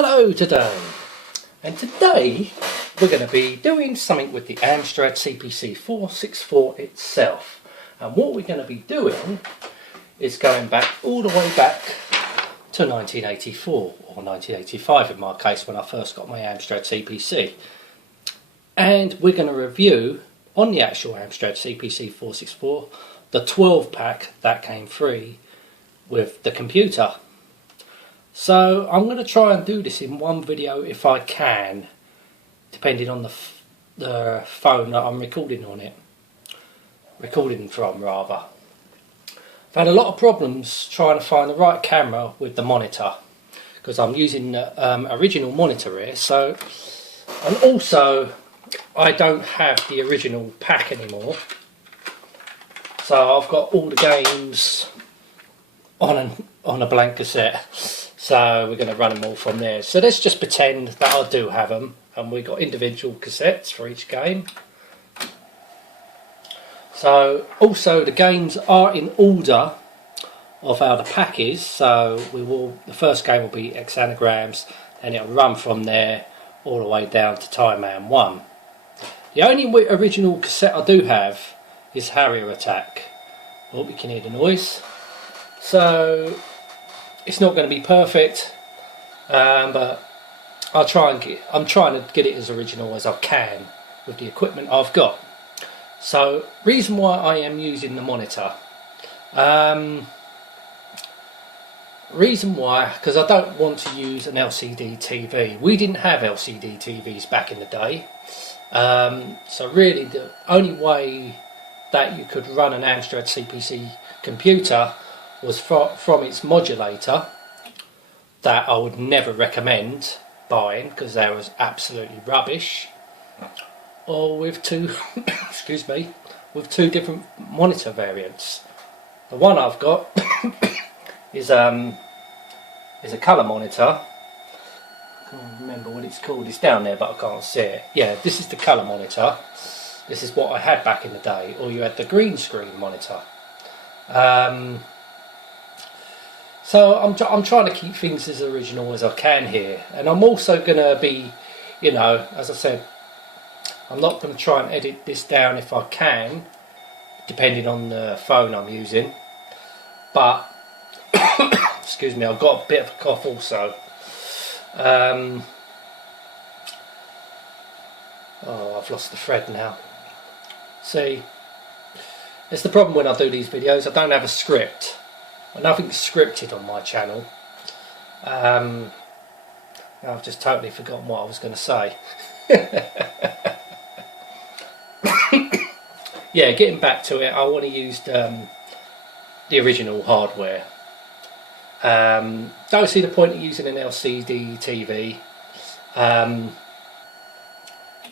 Hello today, and today we're going to be doing something with the Amstrad CPC 464 itself. And what we're going to be doing is going back all the way back to 1984 or 1985 in my case, when I first got my Amstrad CPC. And we're going to review on the actual Amstrad CPC 464 the 12 pack that came free with the computer. So I'm going to try and do this in one video if I can, depending on the phone that I'm recording from rather. I've had a lot of problems trying to find the right camera with the monitor, because I'm using the original monitor here. So, and also I don't have the original pack anymore, so I've got all the games on a blank cassette. So we're going to run them all from there. So let's just pretend that I do have them, and we've got individual cassettes for each game. So also the games are in order of how the pack is. So the first game will be X anagrams, and it'll run from there all the way down to Time Man 1. The only original cassette I do have is Harrier Attack. I hope you can hear the noise. So it's not going to be perfect, but I'm trying to get it as original as I can with the equipment I've got. So, reason why I am using the monitor. Reason why, because I don't want to use an LCD TV. We didn't have LCD TVs back in the day. So really the only way that you could run an Amstrad CPC computer was from its modulator, that I would never recommend buying because they was absolutely rubbish, or with two excuse me, with two different monitor variants. The one I've got is a colour monitor. I can't remember what it's called, it's down there but I can't see it. Yeah, this is the colour monitor. This is what I had back in the day, or you had the green screen monitor. So I'm trying to keep things as original as I can here, and I'm also going to be, you know, as I said, I'm not going to try and edit this down if I can, depending on the phone I'm using. But excuse me, I've got a bit of a cough also. Oh, I've lost the thread now. See, it's the problem when I do these videos. I don't have a script. Nothing's scripted on my channel. I've just totally forgotten what I was going to say. Yeah, getting back to it, I want to use the original hardware. Don't see the point of using an LCD TV,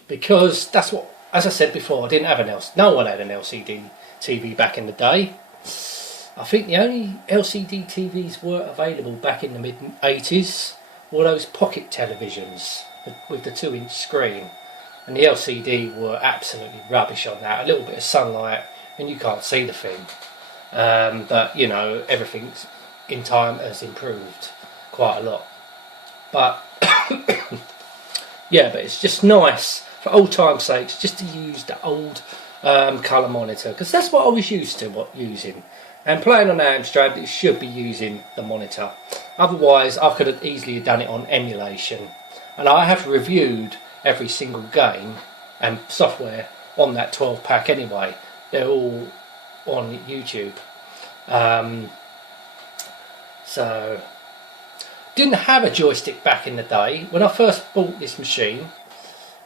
because that's what, as I said before, I didn't have no one had an LCD TV back in the day. I think the only LCD TVs were available back in the mid-80s were those pocket televisions with the 2-inch screen, and the LCD were absolutely rubbish on that. A little bit of sunlight and you can't see the thing. But you know, everything in time has improved quite a lot. But yeah, but it's just nice for old time's sakes just to use the old colour monitor, because that's what I was used to using. And playing on Amstrad, it should be using the monitor. Otherwise, I could have easily done it on emulation. And I have reviewed every single game and software on that 12 pack anyway. They're all on YouTube. So, didn't have a joystick back in the day. When I first bought this machine,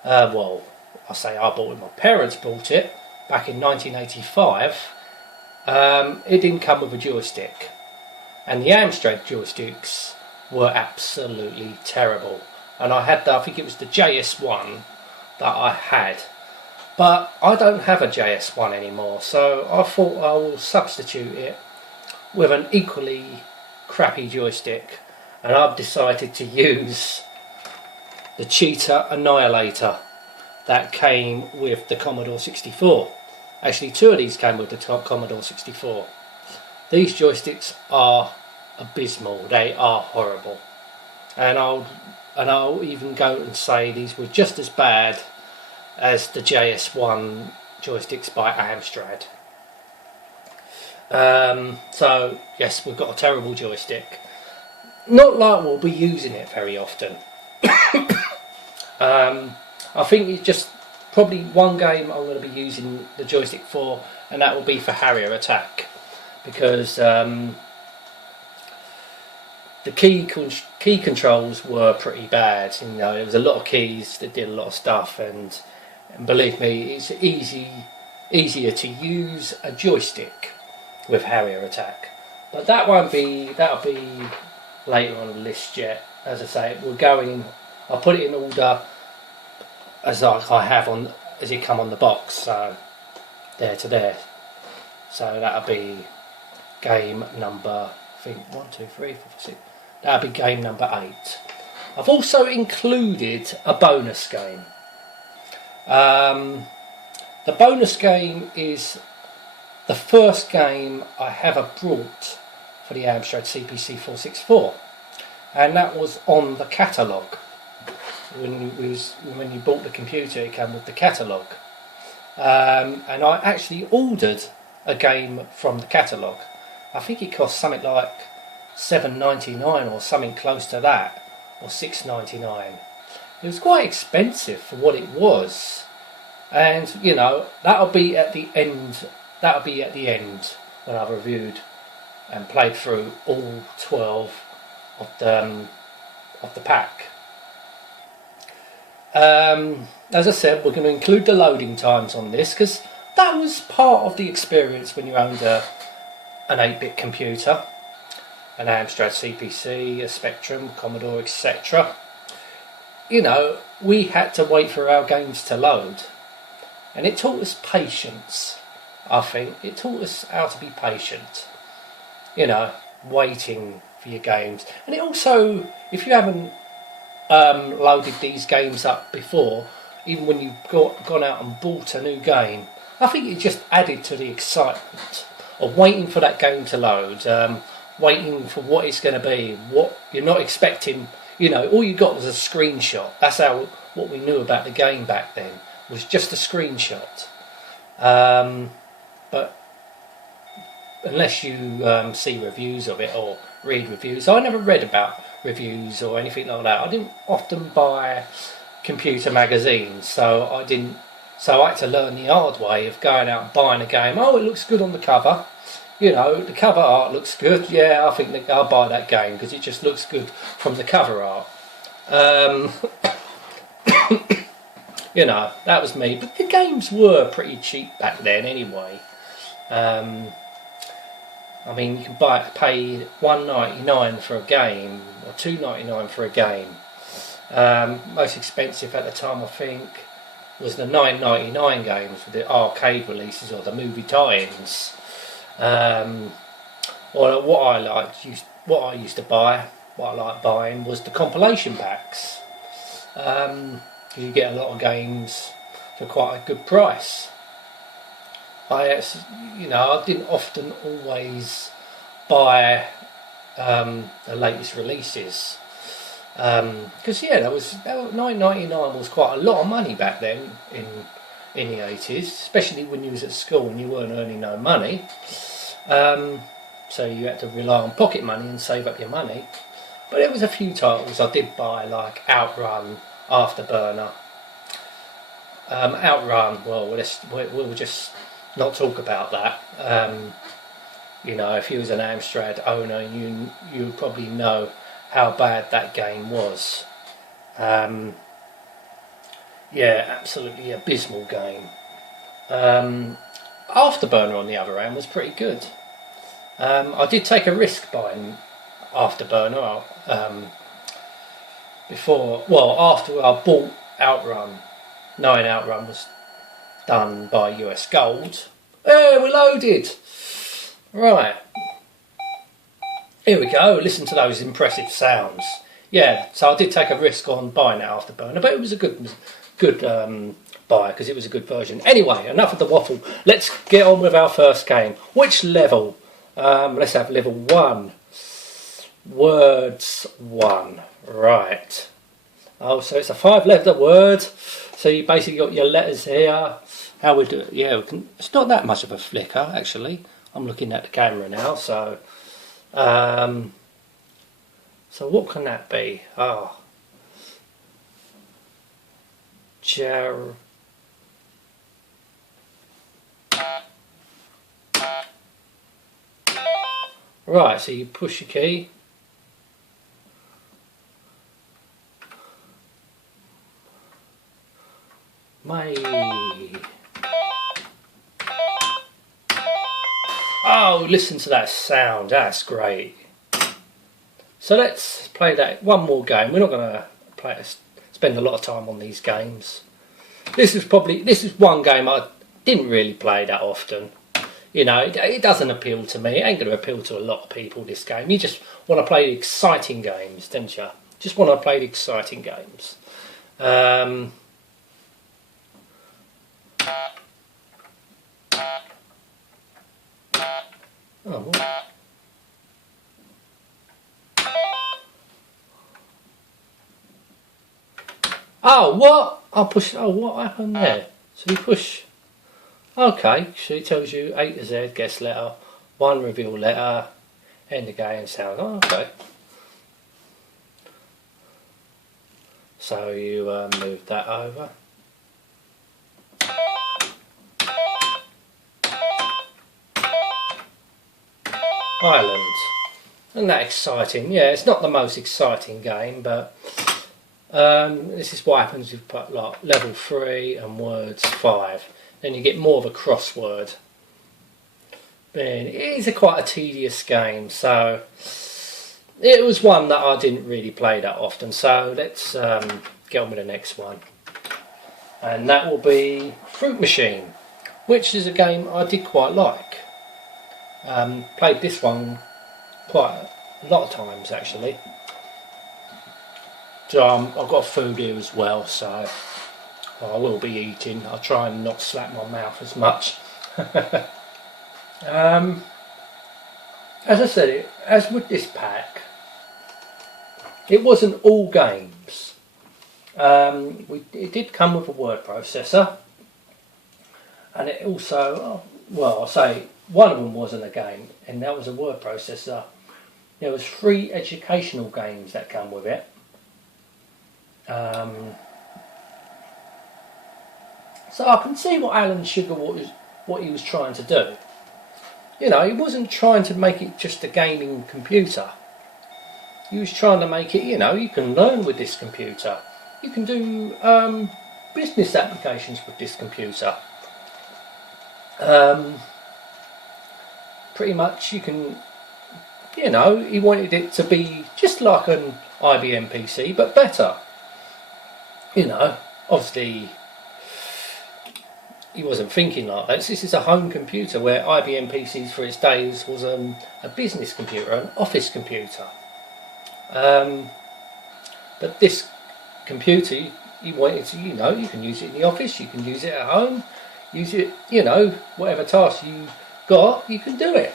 well, I say I bought it, my parents bought it back in 1985. It didn't come with a joystick, and the Amstrad joysticks were absolutely terrible. And I had I think it was the JS1 that I had, but I don't have a JS1 anymore, so I thought I will substitute it with an equally crappy joystick, and I've decided to use the Cheetah Annihilator that came with the Commodore 64. Actually, two of these came with the Commodore 64. These joysticks are abysmal. They are horrible. And and I'll even go and say these were just as bad as the JS1 joysticks by Amstrad. So yes, we've got a terrible joystick. Not like we'll be using it very often. I think it's just probably one game I'm going to be using the joystick for, and that will be for Harrier Attack, because the key controls were pretty bad. You know, there was a lot of keys that did a lot of stuff, and believe me, it's easier to use a joystick with Harrier Attack. But that'll be later on the list yet. As I say, I'll put it in order as I have on as it come on the box, so there to there. So that'll be game number, I think 1, 2, 3, 4, 5, 6. That'll be game number 8. I've also included a bonus game. The bonus game is the first game I ever brought for the Amstrad CPC 464, and that was on the catalogue. When you bought the computer, it came with the catalogue, and I actually ordered a game from the catalogue. I think it cost something like $7.99 or something close to that, or $6.99. It was quite expensive for what it was, and you know, that'll be at the end. That'll be at the end when I've reviewed and played through all 12 of the pack. As I said, we're going to include the loading times on this, because that was part of the experience when you owned an 8-bit computer, an Amstrad CPC, a Spectrum, Commodore, etc. You know, we had to wait for our games to load, and it taught us patience. I think it taught us how to be patient, you know, waiting for your games. And it also, if you haven't loaded these games up before, even when you've gone out and bought a new game, I think it just added to the excitement of waiting for that game to load, waiting for what it's going to be, what you're not expecting. You know, all you got was a screenshot. That's what we knew about the game back then, was just a screenshot. But unless you see reviews of it or read reviews, I never read about reviews or anything like that. I didn't often buy computer magazines, so I had to learn the hard way of going out and buying a game. Oh, it looks good on the cover. You know, the cover art looks good. Yeah, I think I'll buy that game because it just looks good from the cover art. You know, that was me. But the games were pretty cheap back then anyway. I mean, you can pay $1.99 for a game, or $2.99 for a game. Most expensive at the time, I think, was the $9.99 games with the arcade releases or the movie tie-ins. Or what I used to buy, what I liked buying, was the compilation packs. You get a lot of games for quite a good price. I didn't often always buy the latest releases, because that was $9.99 was quite a lot of money back then in the 80s, especially when you was at school and you weren't earning no money. So you had to rely on pocket money and save up your money. But there was a few titles I did buy, like Outrun, Afterburner. Outrun, well, we'll just not talk about that. You know, if you was an Amstrad owner, you would probably know how bad that game was. Yeah, absolutely abysmal game. Afterburner, on the other hand, was pretty good. I did take a risk buying Afterburner after I bought Outrun, knowing Outrun was done by US Gold. Hey, we're loaded! Right. Here we go, listen to those impressive sounds. Yeah, so I did take a risk on buying that Afterburner, but it was a good buy because it was a good version. Anyway, enough of the waffle. Let's get on with our first game. Which level? Let's have level 1. Words 1. Right. Oh, so it's a 5-letter word. So you basically got your letters here. How we do it? Yeah, it's not that much of a flicker actually. I'm looking at the camera now, so so what can that be? Oh, right, so you push your key. Oh, listen to that sound, that's great. So let's play that one more game. We're not going to spend a lot of time on these games. This is one game I didn't really play that often. You know, it doesn't appeal to me. It ain't going to appeal to a lot of people, this game. You just want to play the exciting games, don't you? Just want to play the exciting games. Oh, what? Oh, what? I'll push. Oh, what happened there? So you push. Okay, so it tells you A to Z, guess letter, 1 reveal letter, end the game sound. Oh, okay. So you move that over. Island. Isn't that exciting? Yeah, it's not the most exciting game, but this is what happens if you put like level 3 and words 5. Then you get more of a crossword. And it is quite a tedious game, so it was one that I didn't really play that often. So let's get on with the next one. And that will be Fruit Machine, which is a game I did quite like. Played this one quite a lot of times actually. So I've got food here as well, so I will be eating. I'll try and not slap my mouth as much. As I said, as with this pack, it wasn't all games. It did come with a word processor, and it also, well, I'll say one of them wasn't a game, and that was a word processor. There was 3 educational games that come with it. So I can see what Alan Sugar what he was trying to do. You know, he wasn't trying to make it just a gaming computer. He was trying to make it, you know, you can learn with this computer. You can do business applications with this computer. Pretty much you can, you know, he wanted it to be just like an IBM PC, but better. You know, obviously he wasn't thinking like that. This is a home computer, where IBM PCs for its days was a business computer, an office computer. But this computer, he wanted to, you know, you can use it in the office, you can use it at home, use it, you know, whatever task you got, you can do it.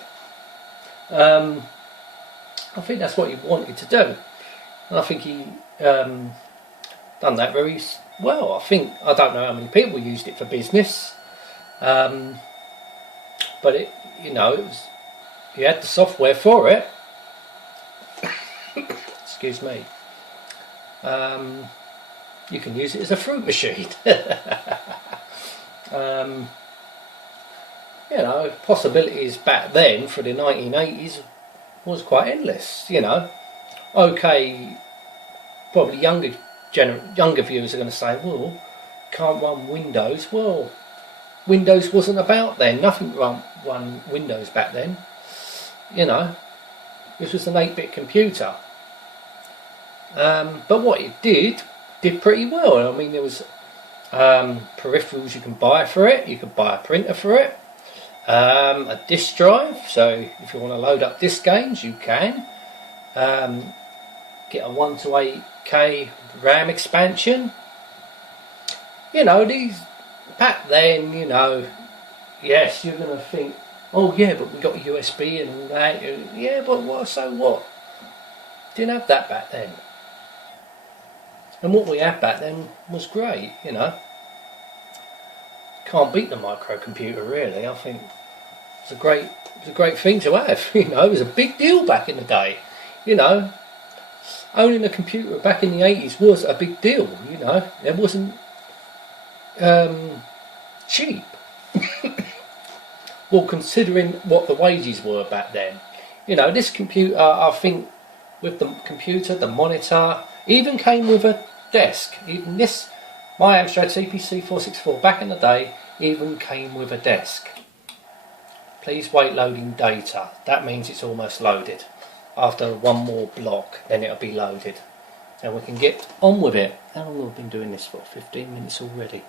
I think that's what he wanted to do, and I think he done that very well. I don't know how many people used it for business, but it, you know, you had the software for it. Excuse me. You can use it as a fruit machine. You know, possibilities back then for the 1980s was quite endless. You know, okay, probably younger viewers are going to say, well, can't run Windows. Well, Windows wasn't about then. Nothing run Windows back then. You know, this was an 8-bit computer. But what it did pretty well. I mean, there was peripherals you can buy for it. You could buy a printer for it. A disk drive, so if you want to load up disk games, you can. Get a 1 to 8K RAM expansion. You know, these back then, you know, yes, you're going to think, oh yeah, but we got USB and all that. Yeah, but what? So what? Didn't have that back then. And what we had back then was great, you know. Can't beat the microcomputer really. I think it's a great thing to have, you know. It was a big deal back in the day, you know. Owning a computer back in the 80s was a big deal, you know. It wasn't cheap. Well, considering what the wages were back then, you know, this computer, I think, with the computer, the monitor, even came with a desk. Even this, my Amstrad CPC 464 back in the day, even came with a desk. Please wait loading data. That means it's almost loaded. After one more block, then it'll be loaded. And we can get on with it. How long have we been doing this for? 15 minutes already.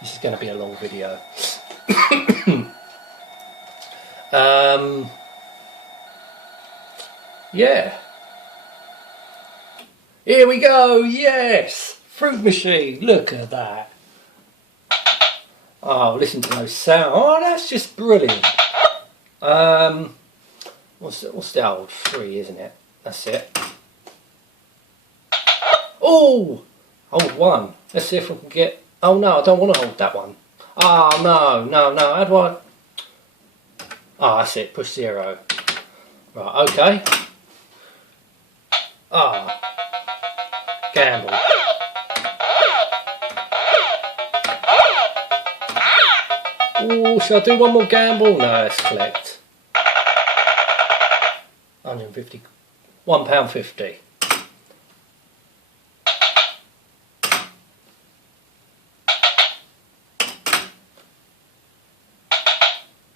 This is going to be a long video. Yeah. Here we go, yes! Fruit machine, look at that. Oh, listen to those sounds. Oh, that's just brilliant. What's the old 3, isn't it? That's it. Oh! Hold 1. Let's see if we can get... Oh no, I don't want to hold that one. Oh no. How do I... Oh, that's it. Push 0. Right, okay. Ah. Gamble. Oh, shall I do one more gamble? No, let's collect. 150. £1.50.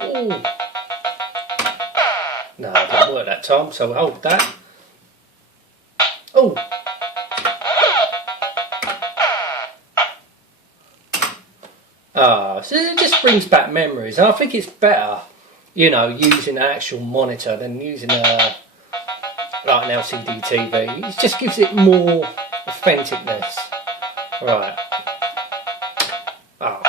Oh. No, it didn't work that time, so we'll hold that. Oh. Ah, so it just brings back memories. And I think it's better, you know, using an actual monitor than using a like an LCD TV. It just gives it more authenticness. Right. Ah.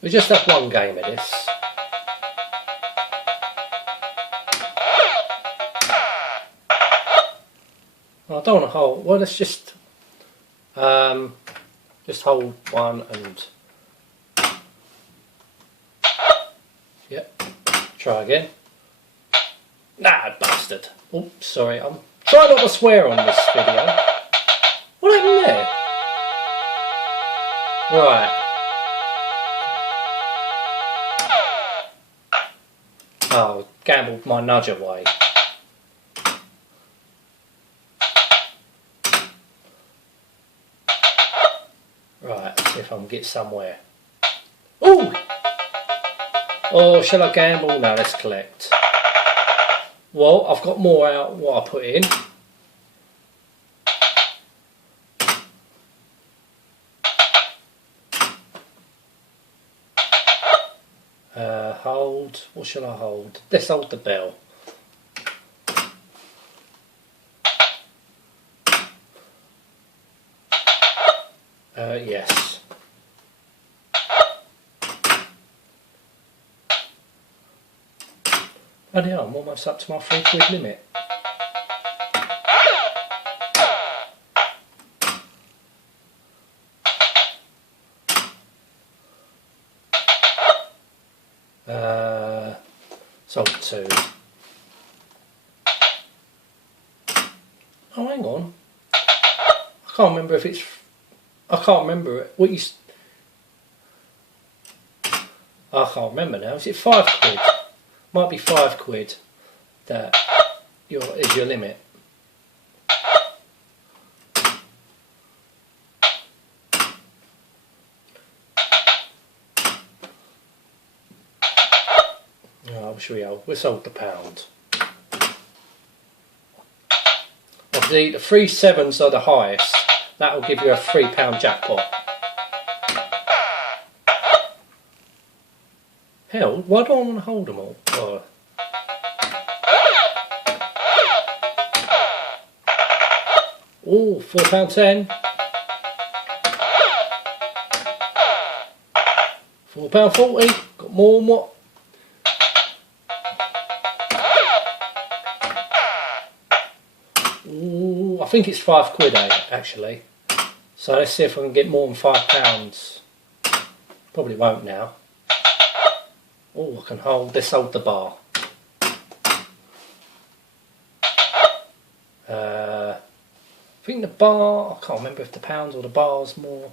We just have one game of this. I don't want to hold. Well, let's just hold 1 and yep. Try again. Nah, bastard. Oops, sorry. I'm trying not to swear on this video. What happened there? Right. Oh, gambled my nudge away. Right, let's see if I can get somewhere. Ooh! Oh, shall I gamble? No, let's collect. Well, I've got more out than what I put in. Hold. What shall I hold? Let's hold the bell. Yes. Bloody hell, I'm almost up to my £3 limit. Sold 2. Oh, hang on. I can't remember if it's... I can't remember it. What you... I can't remember now. Is it £5? Might be £5 that is your limit. Oh, we'll sold the pound. Obviously, the 3 7s are the highest. That will give you a £3 jackpot. Hell, why do I want to hold them all? Oh. Oh, £4.10. £4.40. Got more than what? think it's £5 actually. So let's see if I can get more than £5. Probably won't now. Oh, I can hold. Let's hold the bar. I think the bar. I can't remember if the pounds or the bar's more.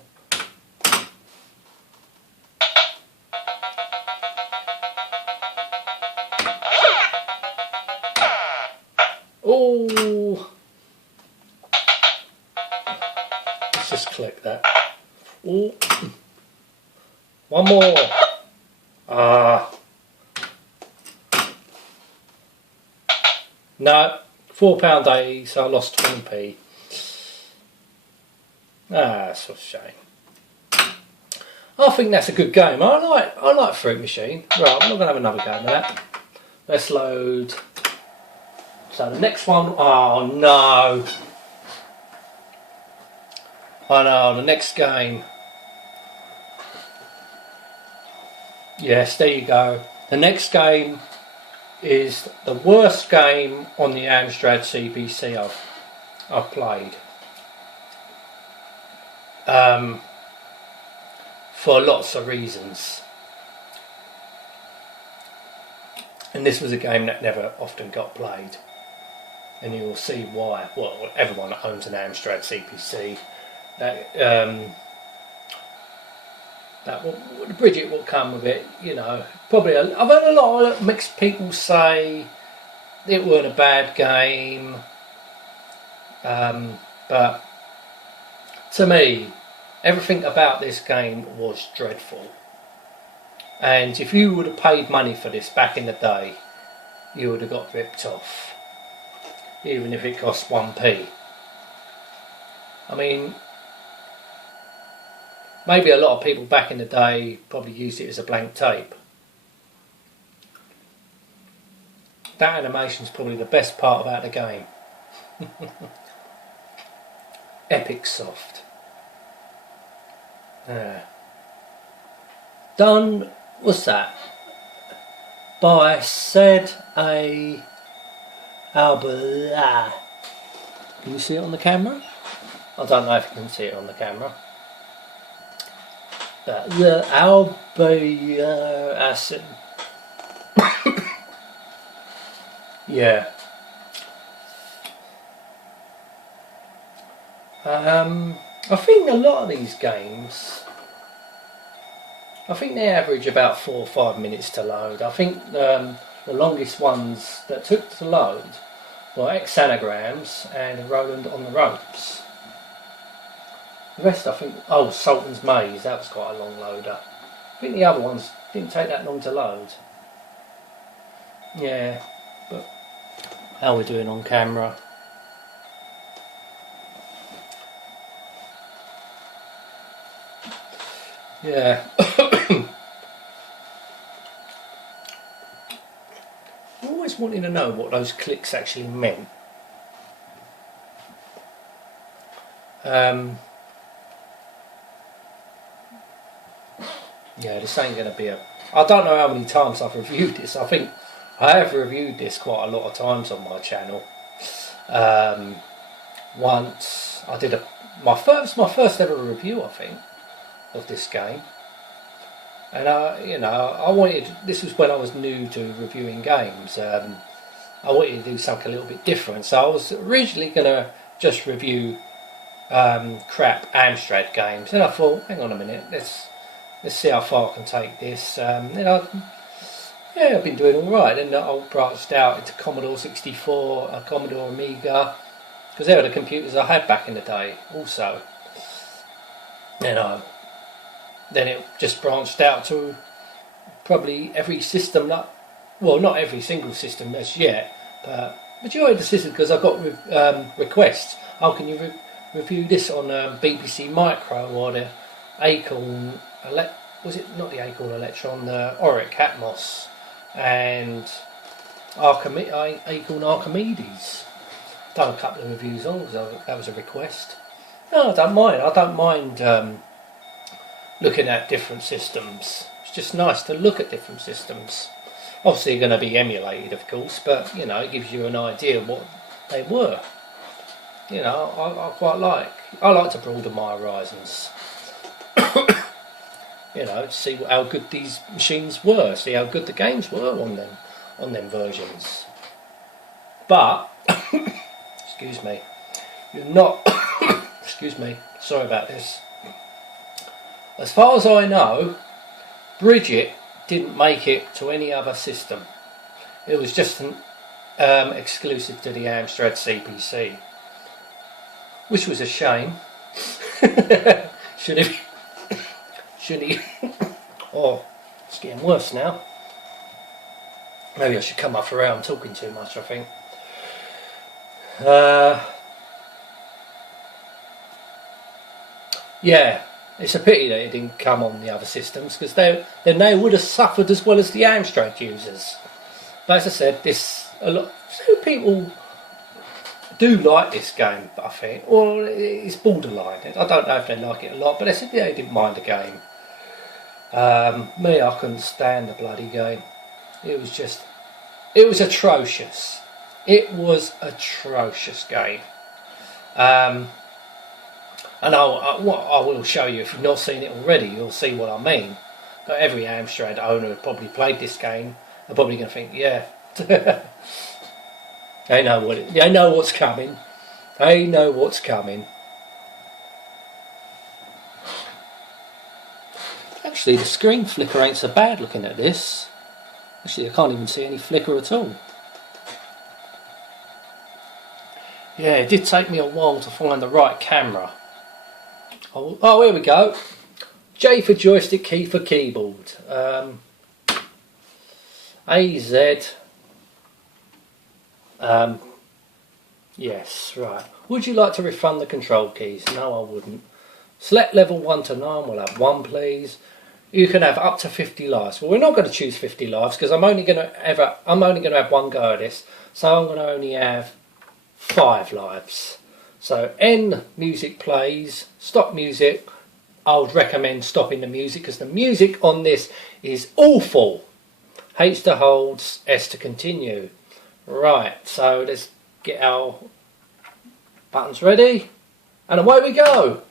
Oh. Let's just click that. Oh. One more. No, £4.80, so I lost 20p. That's a shame. I think that's a good game. I like Fruit Machine. Right, I'm not going to have another game of that. Let's load. So the next one, oh no. I know, the next game. Yes, there you go. The next game is the worst game on the Amstrad CPC I've played. For lots of reasons. And this was a game that never often got played. And you will see why. Well, everyone that owns an Amstrad CPC, that Bridget will come with it, you know. Probably, I've heard a lot of mixed people say it weren't a bad game, but to me, everything about this game was dreadful. And if you would have paid money for this back in the day, you would have got ripped off, even if it cost 1p. I mean, maybe a lot of people back in the day probably used it as a blank tape. That animation is probably the best part about the game. Epic soft. Done, what's that? By said a Albert. Can you see it on the camera? I don't know if you can see it on the camera. The Albert acid. Yeah. I think a lot of these games, I think they average about 4 or 5 minutes to load. I think the longest ones that took to load were X-Anagrams and Roland on the Ropes. The rest, I think, oh, Sultan's Maze, that was quite a long loader. I think the other ones didn't take that long to load. Yeah, but how we're doing on camera. Yeah. I'm always wanting to know what those clicks actually meant. Yeah, this ain't going to be a... I don't know how many times I've reviewed this. I think I have reviewed this quite a lot of times on my channel. Once I did my first ever review, I think, of this game. And you know, I wanted... This was when I was new to reviewing games. I wanted to do something a little bit different. So I was originally going to just review crap Amstrad games. And I thought, hang on a minute, let's see how far I can take this. I've been doing all right. Then I branched out into Commodore 64, a Commodore Amiga, because they were the computers I had back in the day also. Then it just branched out to probably every system, well, not every single system as yet, but majority of the systems, because I got requests. How can you review this on BBC Micro or the Acorn? Was it not the Acorn Electron? The Auric Atmos and Acorn Archimedes. Done a couple of reviews on because that was a request. No, I don't mind. I don't mind looking at different systems. It's just nice to look at different systems. Obviously, going to be emulated, of course, but you know, it gives you an idea of what they were. you know, I quite like. I like to broaden my horizons. You know, to see how good these machines were, see how good the games were on them versions. But excuse me, you're not. Excuse me, sorry about this. As far as I know, Bridget didn't make it to any other system. It was just an exclusive to the Amstrad CPC, which was a shame. Should he? Oh, it's getting worse now. Maybe I should come up around. I'm talking too much, I think. Yeah, it's a pity that it didn't come on the other systems, because then they would have suffered as well as the Amstrad users. But as I said, few people do like this game, I think, or it's borderline. I don't know if they like it a lot, but they said they didn't mind the game. Me, I couldn't stand the bloody game. It was atrocious. It was atrocious game. And I will show you, if you've not seen it already, you'll see what I mean. But every Amstrad owner who probably played this game, they're probably going to think, yeah, they know what's coming. They know what's coming. Actually, the screen flicker ain't so bad looking at this. Actually, I can't even see any flicker at all. Yeah, it did take me a while to find the right camera. Oh, here we go. J for joystick, key for keyboard. AZ. Yes, right. Would you like to refund the control keys? No, I wouldn't. Select level 1 to 9. We'll have 1, please. You can have up to 50 lives. Well, we're not going to choose 50 lives because I'm only going to have one go at this. So I'm going to only have 5 lives. So N music plays, stop music. I would recommend stopping the music because the music on this is awful. H to hold, S to continue. Right, so let's get our buttons ready and away we go.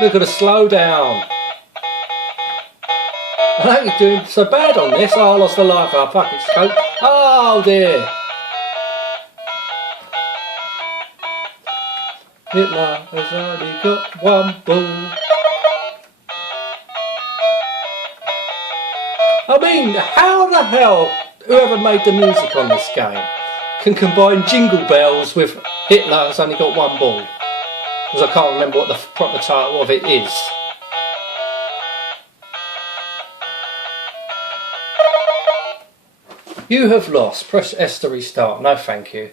Look at the slow down. I ain't doing so bad on this. Oh, I lost a life. Oh, fuck it, scope. Oh dear. Hitler has only got one ball. I mean, how the hell whoever made the music on this game can combine Jingle Bells with Hitler has only got one ball? Because I can't remember what the proper title of it is. You have lost. Press S to restart. No thank you.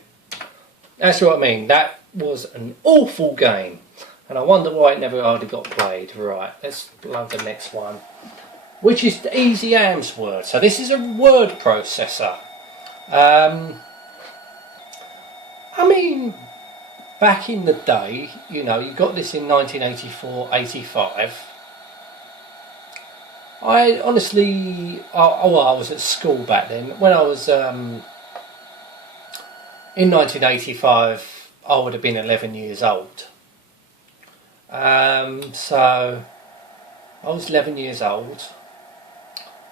That's what I mean. That was an awful game. And I wonder why it never hardly got played. Right, let's load the next one. Which is the Easy-Amsword. So this is a word processor. I mean, back in the day, you know, you got this in 1984-85. I honestly, I was at school back then. When I was in 1985, I would have been 11 years old. So I was 11 years old.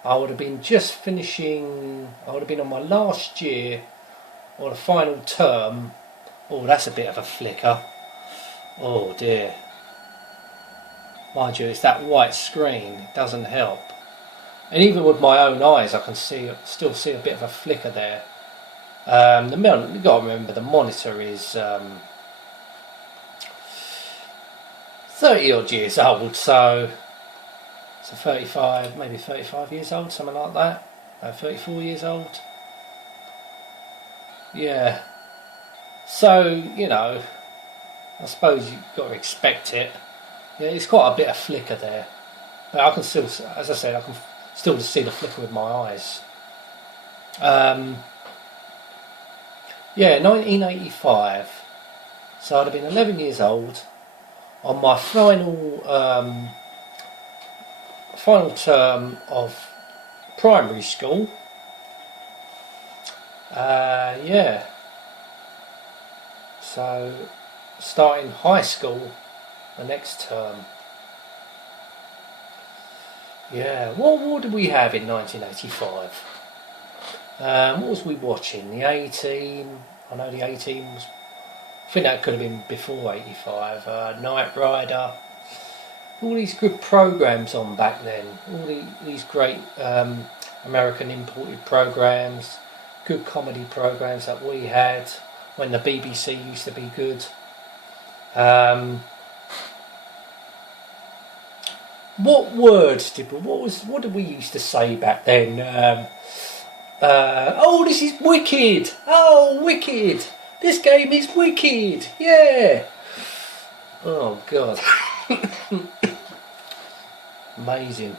I would have been just finishing. I would have been on my last year or the final term. Oh, that's a bit of a flicker. Oh dear. Mind you, it's that white screen. It doesn't help. And even with my own eyes, I can still see a bit of a flicker there. You've got to remember the monitor is 30 odd years old, so 35, maybe 35 years old, something like that. 34 years old. Yeah. So, you know, I suppose you've got to expect it. Yeah, it's quite a bit of flicker there. But I can still, as I said, I can still see the flicker with my eyes. Yeah, 1985. So I'd have been 11 years old on my final term of primary school. Yeah. So starting high school the next term. Yeah, what did we have in 1985? What was we watching? The A-Team. I know the A-Team was... I think that could have been before 85. Knight Rider. All these good programmes on back then. All these great American imported programmes. Good comedy programmes that we had when the BBC used to be good. What did we used to say back then? Oh, this is wicked! Oh, wicked! This game is wicked! Yeah! Oh, God. Amazing.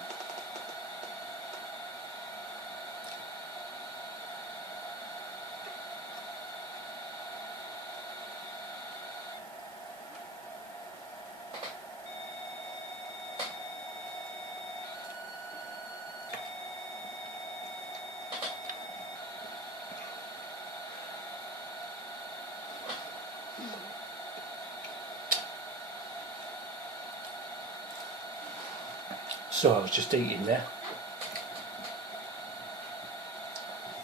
So I was just eating there.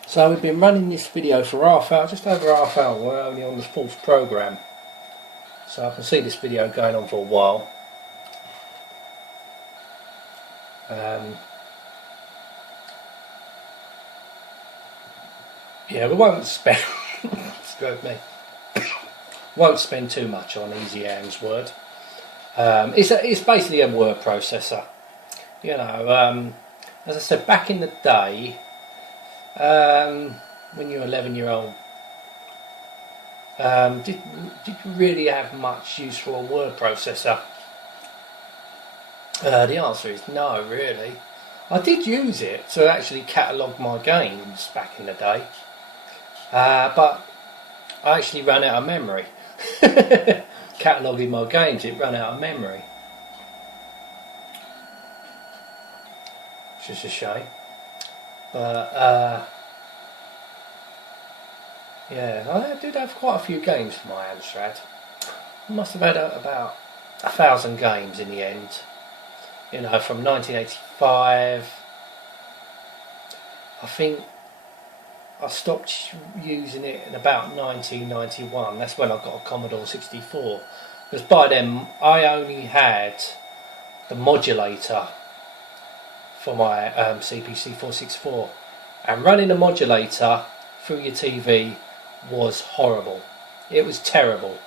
So we've been running this video for half hour, just over half hour. We're only on the 4th programme. So I can see this video going on for a while. Yeah, we won't spend excuse me. Won't spend too much on Easy-Amsword. It's basically a word processor. You know, as I said, back in the day, when you're 11-year-old, did you really have much use for a word processor? The answer is no, really. I did use it to actually catalogue my games back in the day, but I actually ran out of memory. Cataloguing my games, it ran out of memory. Which is a shame. But yeah, I did have quite a few games for my Amstrad. I must have had about 1,000 games in the end. You know, from 1985. I think I stopped using it in about 1991. That's when I got a Commodore 64. Because by then I only had the modulator for my CPC 464, and running a modulator through your TV was horrible. It was terrible.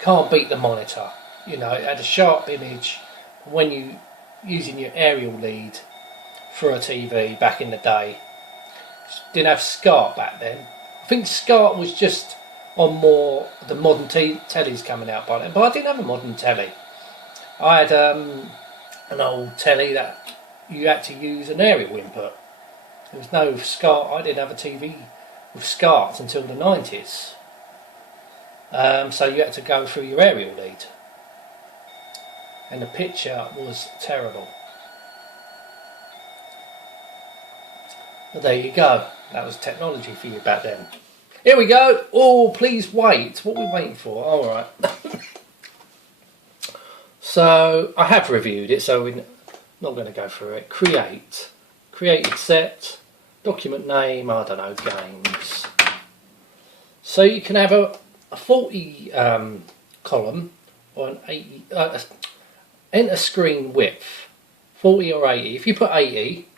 Can't beat the monitor. You know, it had a sharp image. When you using your aerial lead through a TV back in the day, didn't have SCART back then. I think SCART was just on more the modern tellies coming out by then, but I didn't have a modern telly. I had an old telly that you had to use an aerial input. There was no SCART. I didn't have a TV with SCART until the 90s. So you had to go through your aerial lead. And the picture was terrible. But there you go. That was technology for you back then. Here we go. Oh, please wait. What are we waiting for? Alright. So, I have reviewed it, so we're not going to go through it. Created set. Document name, I don't know, games. So you can have a 40 column or an 80, enter screen width, 40 or 80. If you put 80,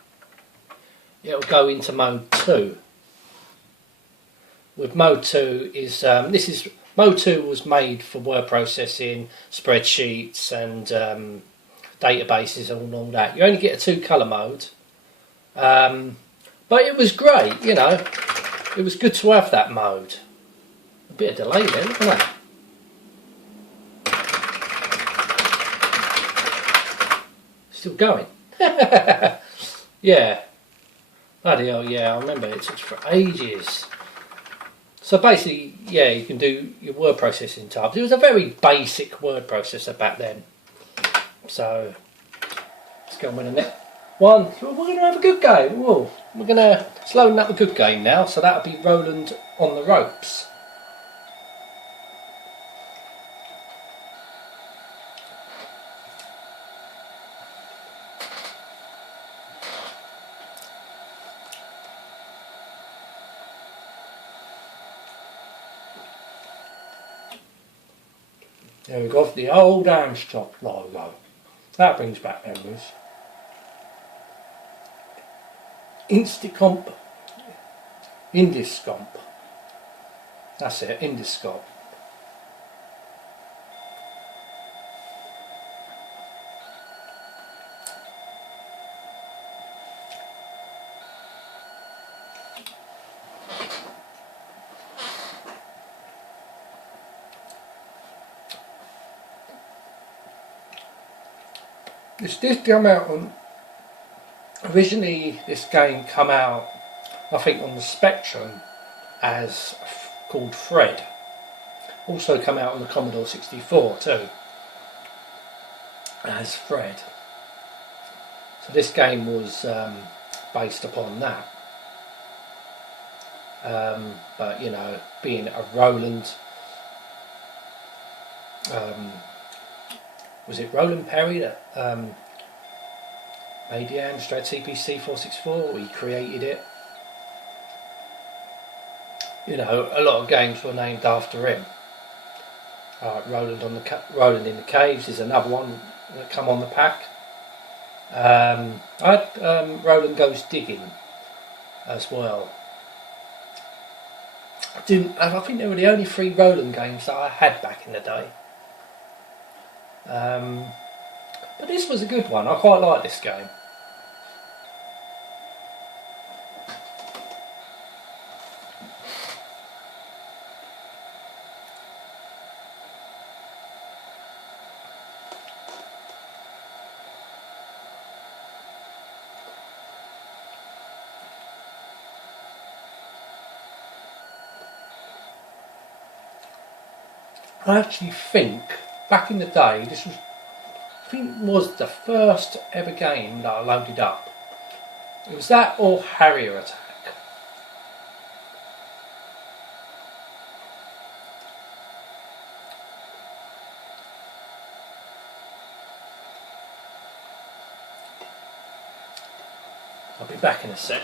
it'll go into mode 2. With mode 2 is, mode 2 was made for word processing, spreadsheets and databases and all that. You only get a 2 colour mode. But it was great, you know. It was good to have that mode. A bit of delay there, look at that. Still going. Yeah. Bloody hell, yeah, I remember it took for ages. So basically, yeah, you can do your word processing types. It was a very basic word processor back then. So let's go and win a net one. We're going to have a good game. Whoa. We're going to loading up a good game now. So that'll be Roland on the ropes. There we go, the old Amstrad logo. That brings back memories. Insticomp. Indiscomp. That's it, Indiscomp. This did come out on, originally this game come out I think on the Spectrum as called Fred. Also come out on the Commodore 64 too as Fred. So this game was based upon that. But you know, being a Roland, was it Roland Perry that made the Amstrad CPC 464? He created it. You know, a lot of games were named after him. Roland in the Caves is another one that come on the pack. I had Roland Goes Digging as well. I think they were the only 3 Roland games that I had back in the day. But this was a good one. I quite like this game. I actually think back in the day this was the first ever game that I loaded up. It was that or Harrier Attack. I'll be back in a sec.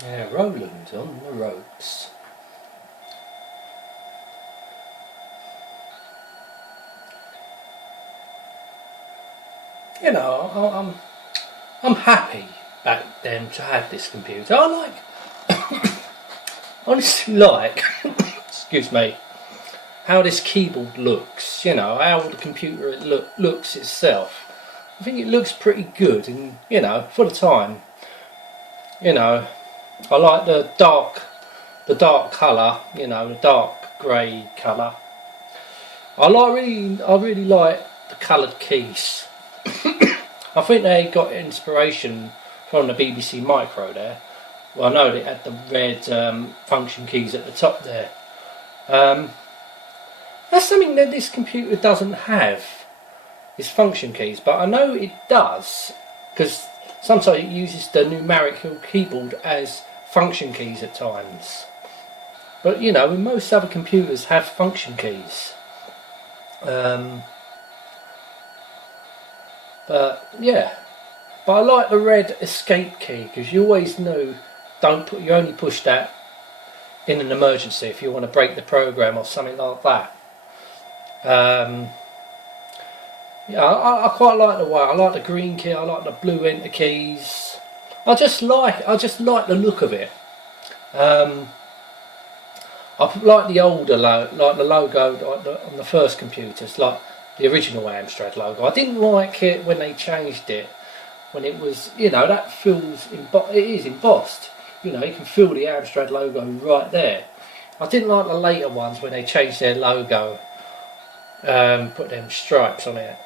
Yeah, Roland on the ropes. You know, I'm happy back then to have this computer. I honestly like, excuse me, how this keyboard looks. You know, how the computer looks itself. I think it looks pretty good, and you know, for the time, you know. I like the dark colour, you know, the dark grey colour. I really like the coloured keys. I think they got inspiration from the BBC Micro there. Well, I know they had the red function keys at the top there. That's something that this computer doesn't have, is function keys, but I know it does, because sometimes it uses the numerical keyboard as function keys at times. But you know, most other computers have function keys. But yeah, but I like the red escape key because you always knew you only push that in an emergency if you want to break the program or something like that. Yeah, I quite like the way. I like the green key. I like the blue enter keys. I just like the look of it. I like the older like the logo on the first computers, like the original Amstrad logo. I didn't like it when they changed it. When it was, that it is embossed. You can feel the Amstrad logo right there. I didn't like the later ones when they changed their logo, put them stripes on it.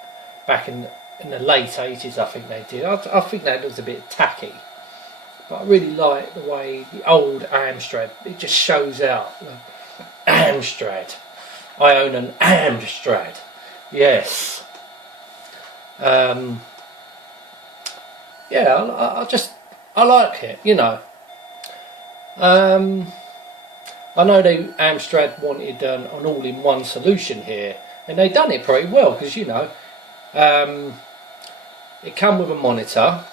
Back in the late 80s, I think they did. I think that looks a bit tacky. But I really like the way the old Amstrad, it just shows out. Amstrad. I own an Amstrad. Yes. Yeah, I like it, I know Amstrad wanted an all-in-one solution here, and they done it pretty well because it come with a monitor,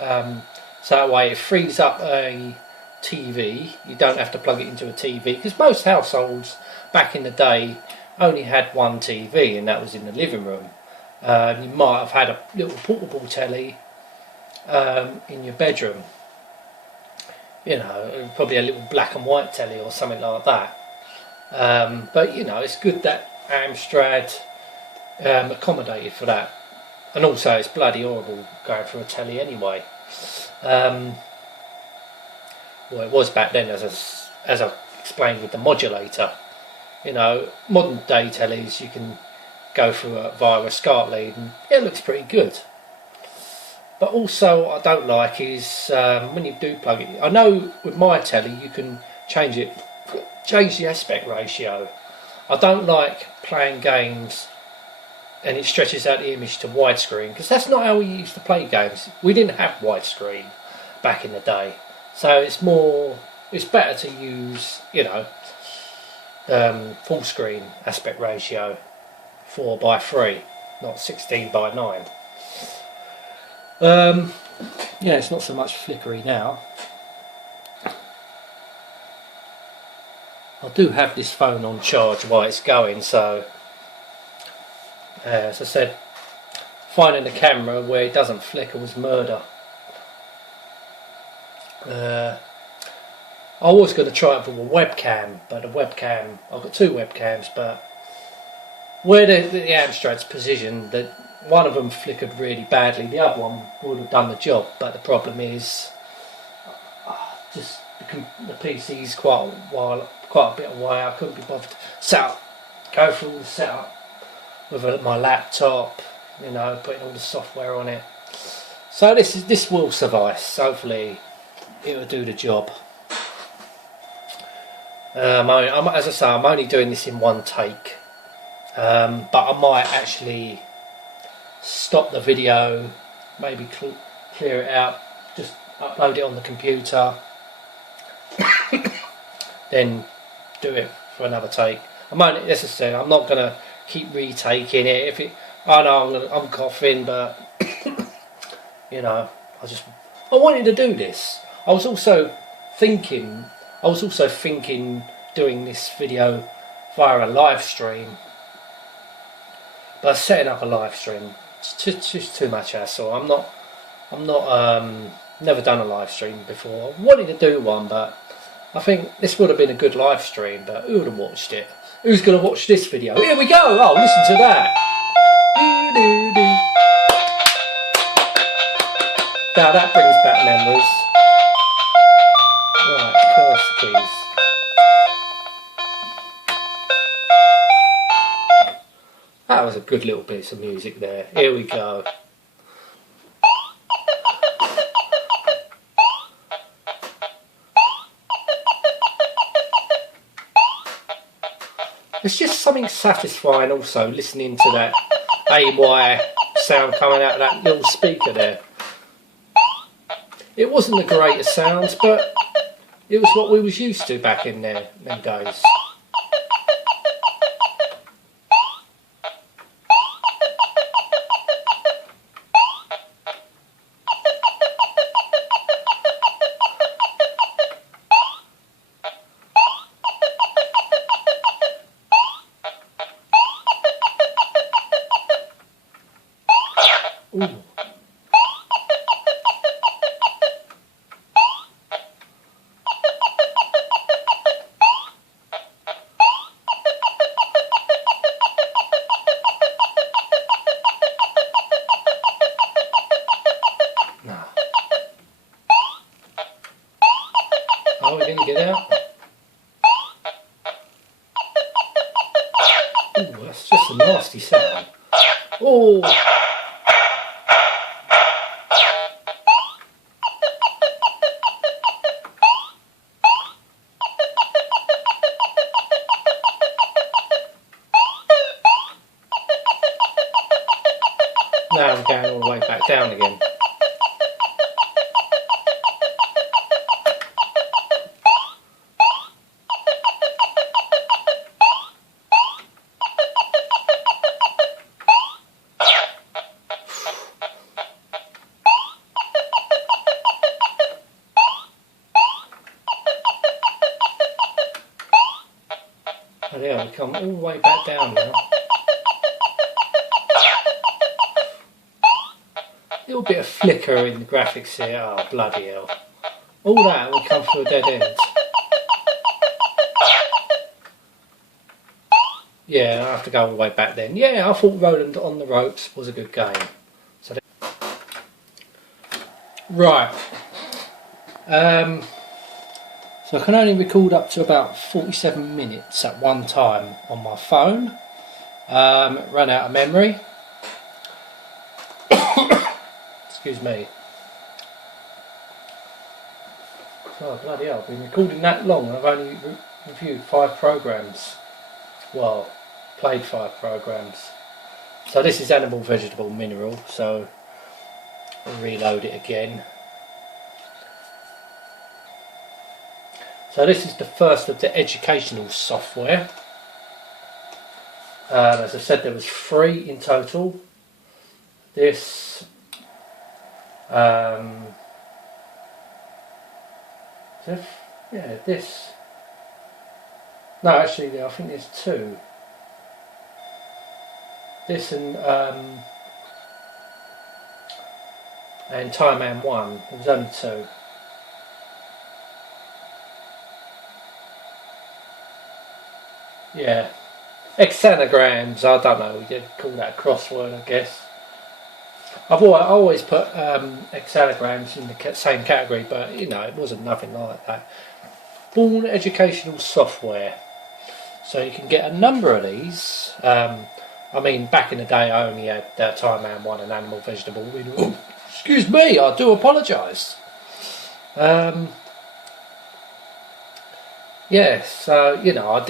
so that way it frees up a TV. You don't have to plug it into a TV because most households back in the day only had one TV, and that was in the living room. You might have had a little portable telly in your bedroom, probably a little black and white telly or something like that. But it's good that Amstrad accommodated for that, and also it's bloody horrible going through a telly anyway. Well, it was back then, as I explained with the modulator. Modern day tellies you can go through via a SCART lead, and it looks pretty good. But also what I don't like is when you do plug it. I know with my telly you can change the aspect ratio. I don't like playing games and it stretches out the image to widescreen, because that's not how we used to play games. We didn't have widescreen back in the day, so it's better to use full screen aspect ratio 4:3, not 16:9. Yeah, it's not so much flickery now. I do have this phone on charge while it's going, so as I said, finding a camera where it doesn't flicker was murder. I was going to try it with a webcam, but I've got two webcams, but where the Amstrad's positioned, that one of them flickered really badly, the other one would have done the job, but the problem is just the PC's quite a bit away. I couldn't be bothered to go through all the setup with my laptop, putting all the software on it. So this will suffice. Hopefully it will do the job. As I say, I'm only doing this in one take, but I might actually stop the video, maybe clear it out, just upload it on the computer, then do it for another take. As I said, I'm not going to keep retaking it. I'm coughing, but I wanted to do this. I was also thinking doing this video via a live stream, but setting up a live stream, it's just too much hassle. I'm not never done a live stream before. I wanted to do one, but I think this would have been a good live stream, but who would have watched it? Who's going to watch this video? Here we go! Oh, listen to that! Now that brings back memories. Right, curse the keys. That was a good little piece of music there. Here we go. There's just something satisfying also listening to that AY sound coming out of that little speaker there. It wasn't the greatest sounds, but it was what we was used to back in them days. Oh, we're going to get out. Oh, that's just a nasty sound. Oh! Now I'm going all the way back down again. Oh, there we come all the way back down now. Little bit of flicker in the graphics here. Oh, bloody hell. All that will come through a dead end. Yeah, I have to go all the way back then. Yeah, I thought Roland on the Ropes was a good game. So right. So I can only record up to about 47 minutes at one time on my phone. Run out of memory. Excuse me. Oh, bloody hell, I've been recording that long and I've only reviewed 5 programs. Well, played 5 programs. So this is Animal, Vegetable, Mineral, so I'll reload it again. So this is the first of the educational software. As I said, there was 3 in total. This this. No, actually, I think there's 2. This and Time Man 1. There was only 2. Yeah, hexanagrams. I don't know. You'd call that a crossword, I guess. I always put hexanagrams in the same category, but you know, it wasn't nothing like that. Born educational software. So you can get a number of these. I mean, back in the day, I only had Time Man 1 and Animal, Vegetable, Mineral. Oh, excuse me, I do apologise. Yeah, so you know, I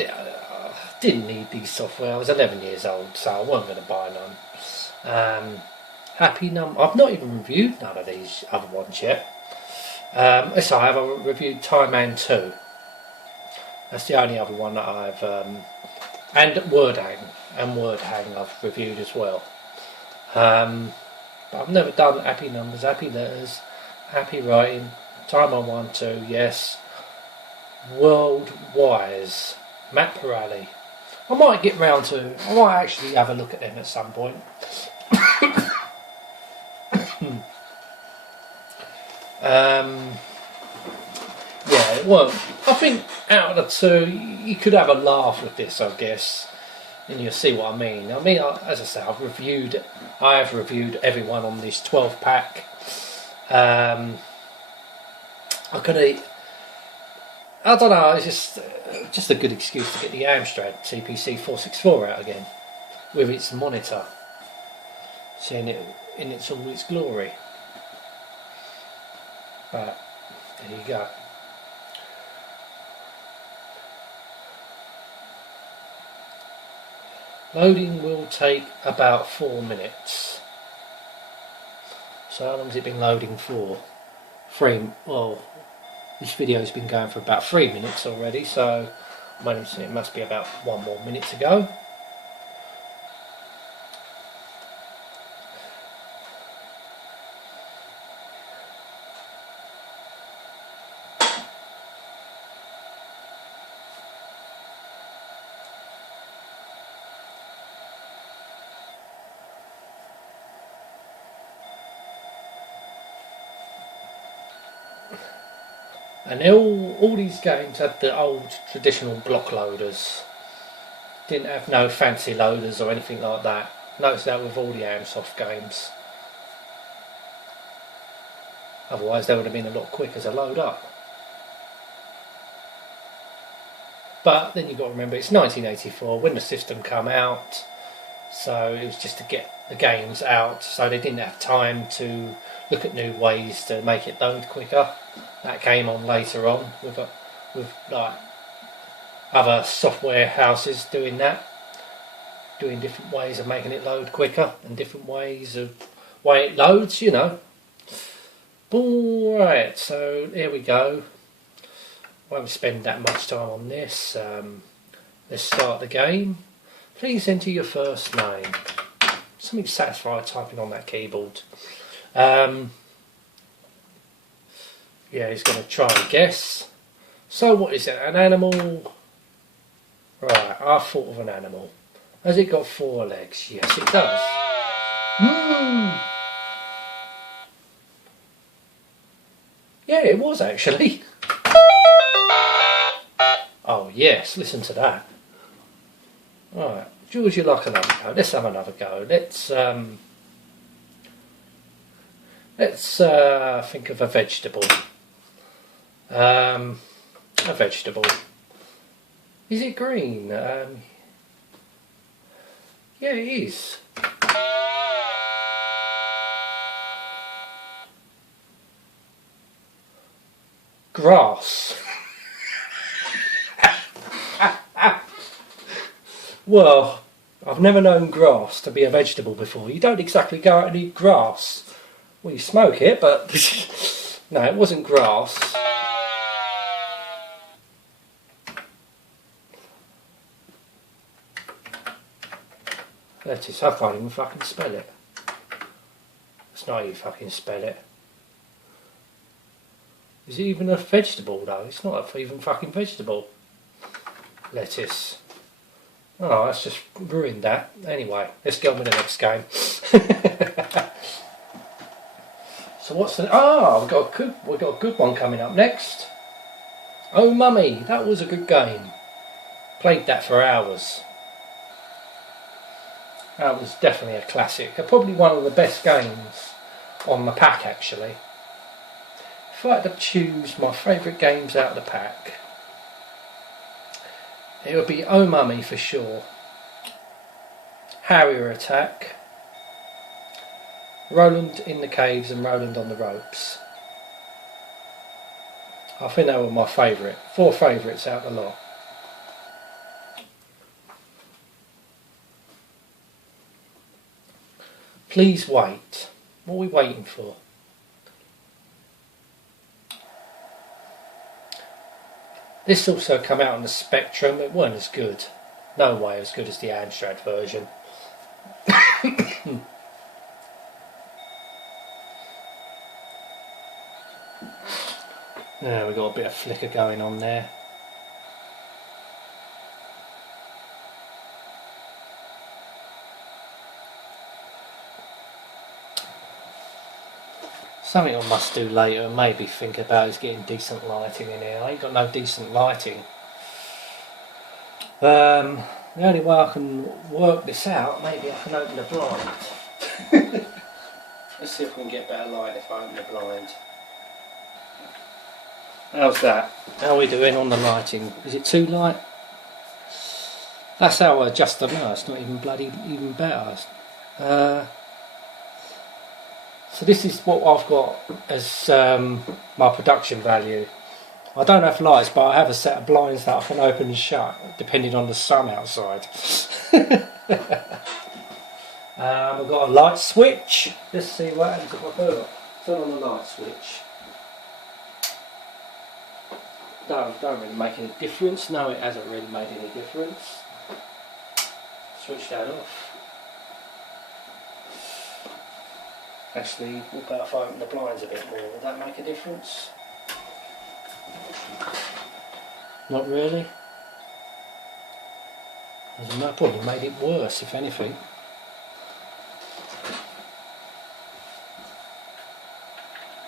didn't need these software. I was 11 years old, so I wasn't going to buy none. Happy Number. I've not even reviewed none of these other ones yet. Yes, I have. I reviewed Time Man 2. That's the only other one that I've. And Word Hang I've reviewed as well. But I've never done Happy Numbers, Happy Letters, Happy Writing, Time Man 1, 2, yes. World Wise, Matt Pirelli. I might get round to. I might actually have a look at them at some point. Yeah, well, I think out of the 2, you could have a laugh with this, I guess, and you'll see what I mean. I mean, as I say, I have reviewed everyone on this 12-pack. I don't know. It's just a good excuse to get the Amstrad CPC 464 out again, with its monitor, seeing it in all its glory. But there you go. Loading will take about 4 minutes. So how long has it been loading for? Well, this video's been going for about 3 minutes already, so it must be about 1 more minute to go. And all these games had the old traditional block loaders. Didn't have no fancy loaders or anything like that. Notice that with all the Amsoft games. Otherwise they would have been a lot quicker to load up. but then you've got to remember it's 1984 when the system come out, so it was just to get the games out, so they didn't have time to look at new ways to make it load quicker. That came on later on with like other software houses doing that, doing different ways of making it load quicker and different ways of way it loads, you know. Alright, so here we go. Won't spend that much time on this. Let's start the game. Please enter your first name. Something satisfying typing on that keyboard. Yeah, he's going to try and guess. So what is it? An animal? Right, I thought of an animal. Has it got 4 legs? Yes, it does. Yeah, it was actually. Oh yes, listen to that. Right, George, you like another go? Let's have another go. Let's think of a vegetable. A vegetable. Is it green? Yeah, it is. Grass. Well, I've never known grass to be a vegetable before. You don't exactly go out and eat grass. Well, you smoke it, but no, it wasn't grass. Lettuce, I can't even fucking spell it. That's not how you fucking spell it. Is it even a vegetable though? It's not even fucking vegetable. Lettuce. Oh, that's just ruined that. Anyway, let's get on with the next game. So what's the... Ah, we've got a good one coming up next. Oh Mummy, that was a good game. Played that for hours. That was definitely a classic. Probably one of the best games on the pack actually. If I had to choose my favourite games out of the pack, it would be Oh Mummy for sure, Harrier Attack, Roland in the Caves and Roland on the Ropes. I think they were my favourite, 4 favourites out of the lot. Please wait. What are we waiting for? This also come out on the Spectrum. It weren't as good. No way as good as the Amstrad version. Yeah, we've got a bit of flicker going on there. Something I must do later and maybe think about is getting decent lighting in here. I ain't got no decent lighting. The only way I can work this out, maybe I can open the blind. Let's see if we can get better light if I open the blind. How's that? How are we doing on the lighting? Is it too light? That's how I adjust the light. It's not even even better. So this is what I've got as my production value. I don't have lights, but I have a set of blinds that I can open and shut depending on the sun outside. We've got a light switch. Let's see what happens if I turn on the light switch. Don't really make any difference. No, it hasn't really made any difference. Switch that off. Actually, what about if I open the blinds a bit more? Would that make a difference? Not really. That probably made it worse, if anything.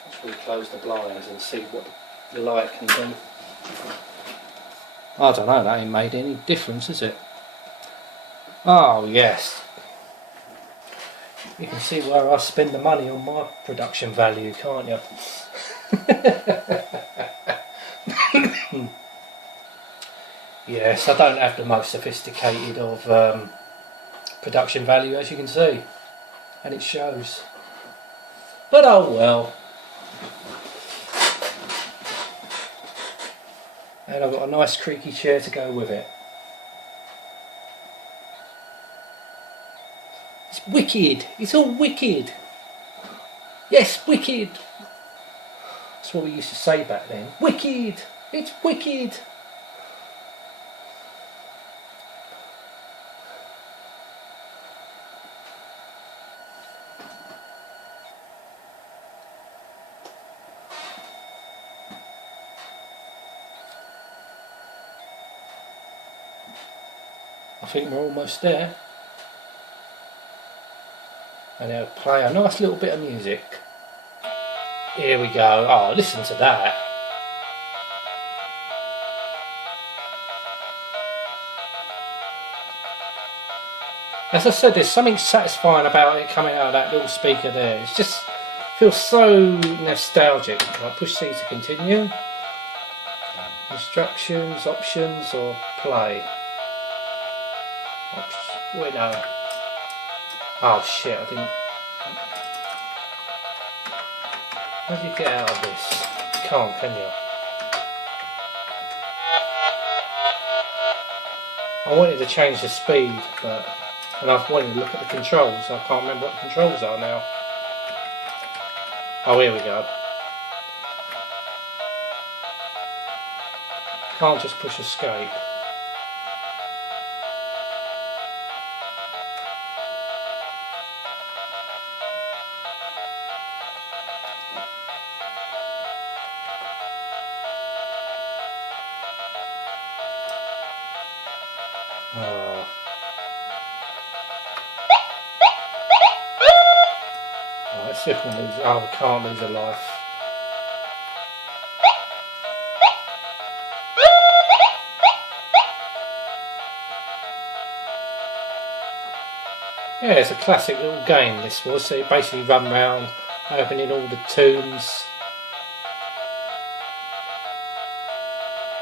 Let's really close the blinds and see what the light can do. I don't know, that ain't made any difference, has it? Oh, yes. You can see where I spend the money on my production value, can't you? Yes, I don't have the most sophisticated of production value, as you can see, and it shows. But oh well. And I've got a nice creaky chair to go with it. It's wicked. It's all wicked. Yes, wicked. That's what we used to say back then. Wicked. It's wicked. I think we're almost there. And I'll play a nice little bit of music. Here we go. Oh, listen to that. As I said, there's something satisfying about it coming out of that little speaker there. It just feels so nostalgic. I'll push C to continue. Instructions, options, or play. Wait, no. Oh shit, I didn't. How do you get out of this? You can't, can you? I wanted to change the speed, but. And I've wanted to look at the controls. I can't remember what the controls are now. Oh, here we go. Can't just push escape. Oh. Let's see if we lose. Oh, we can't lose a life. Yeah, it's a classic little game this was. So you basically run around opening all the tombs.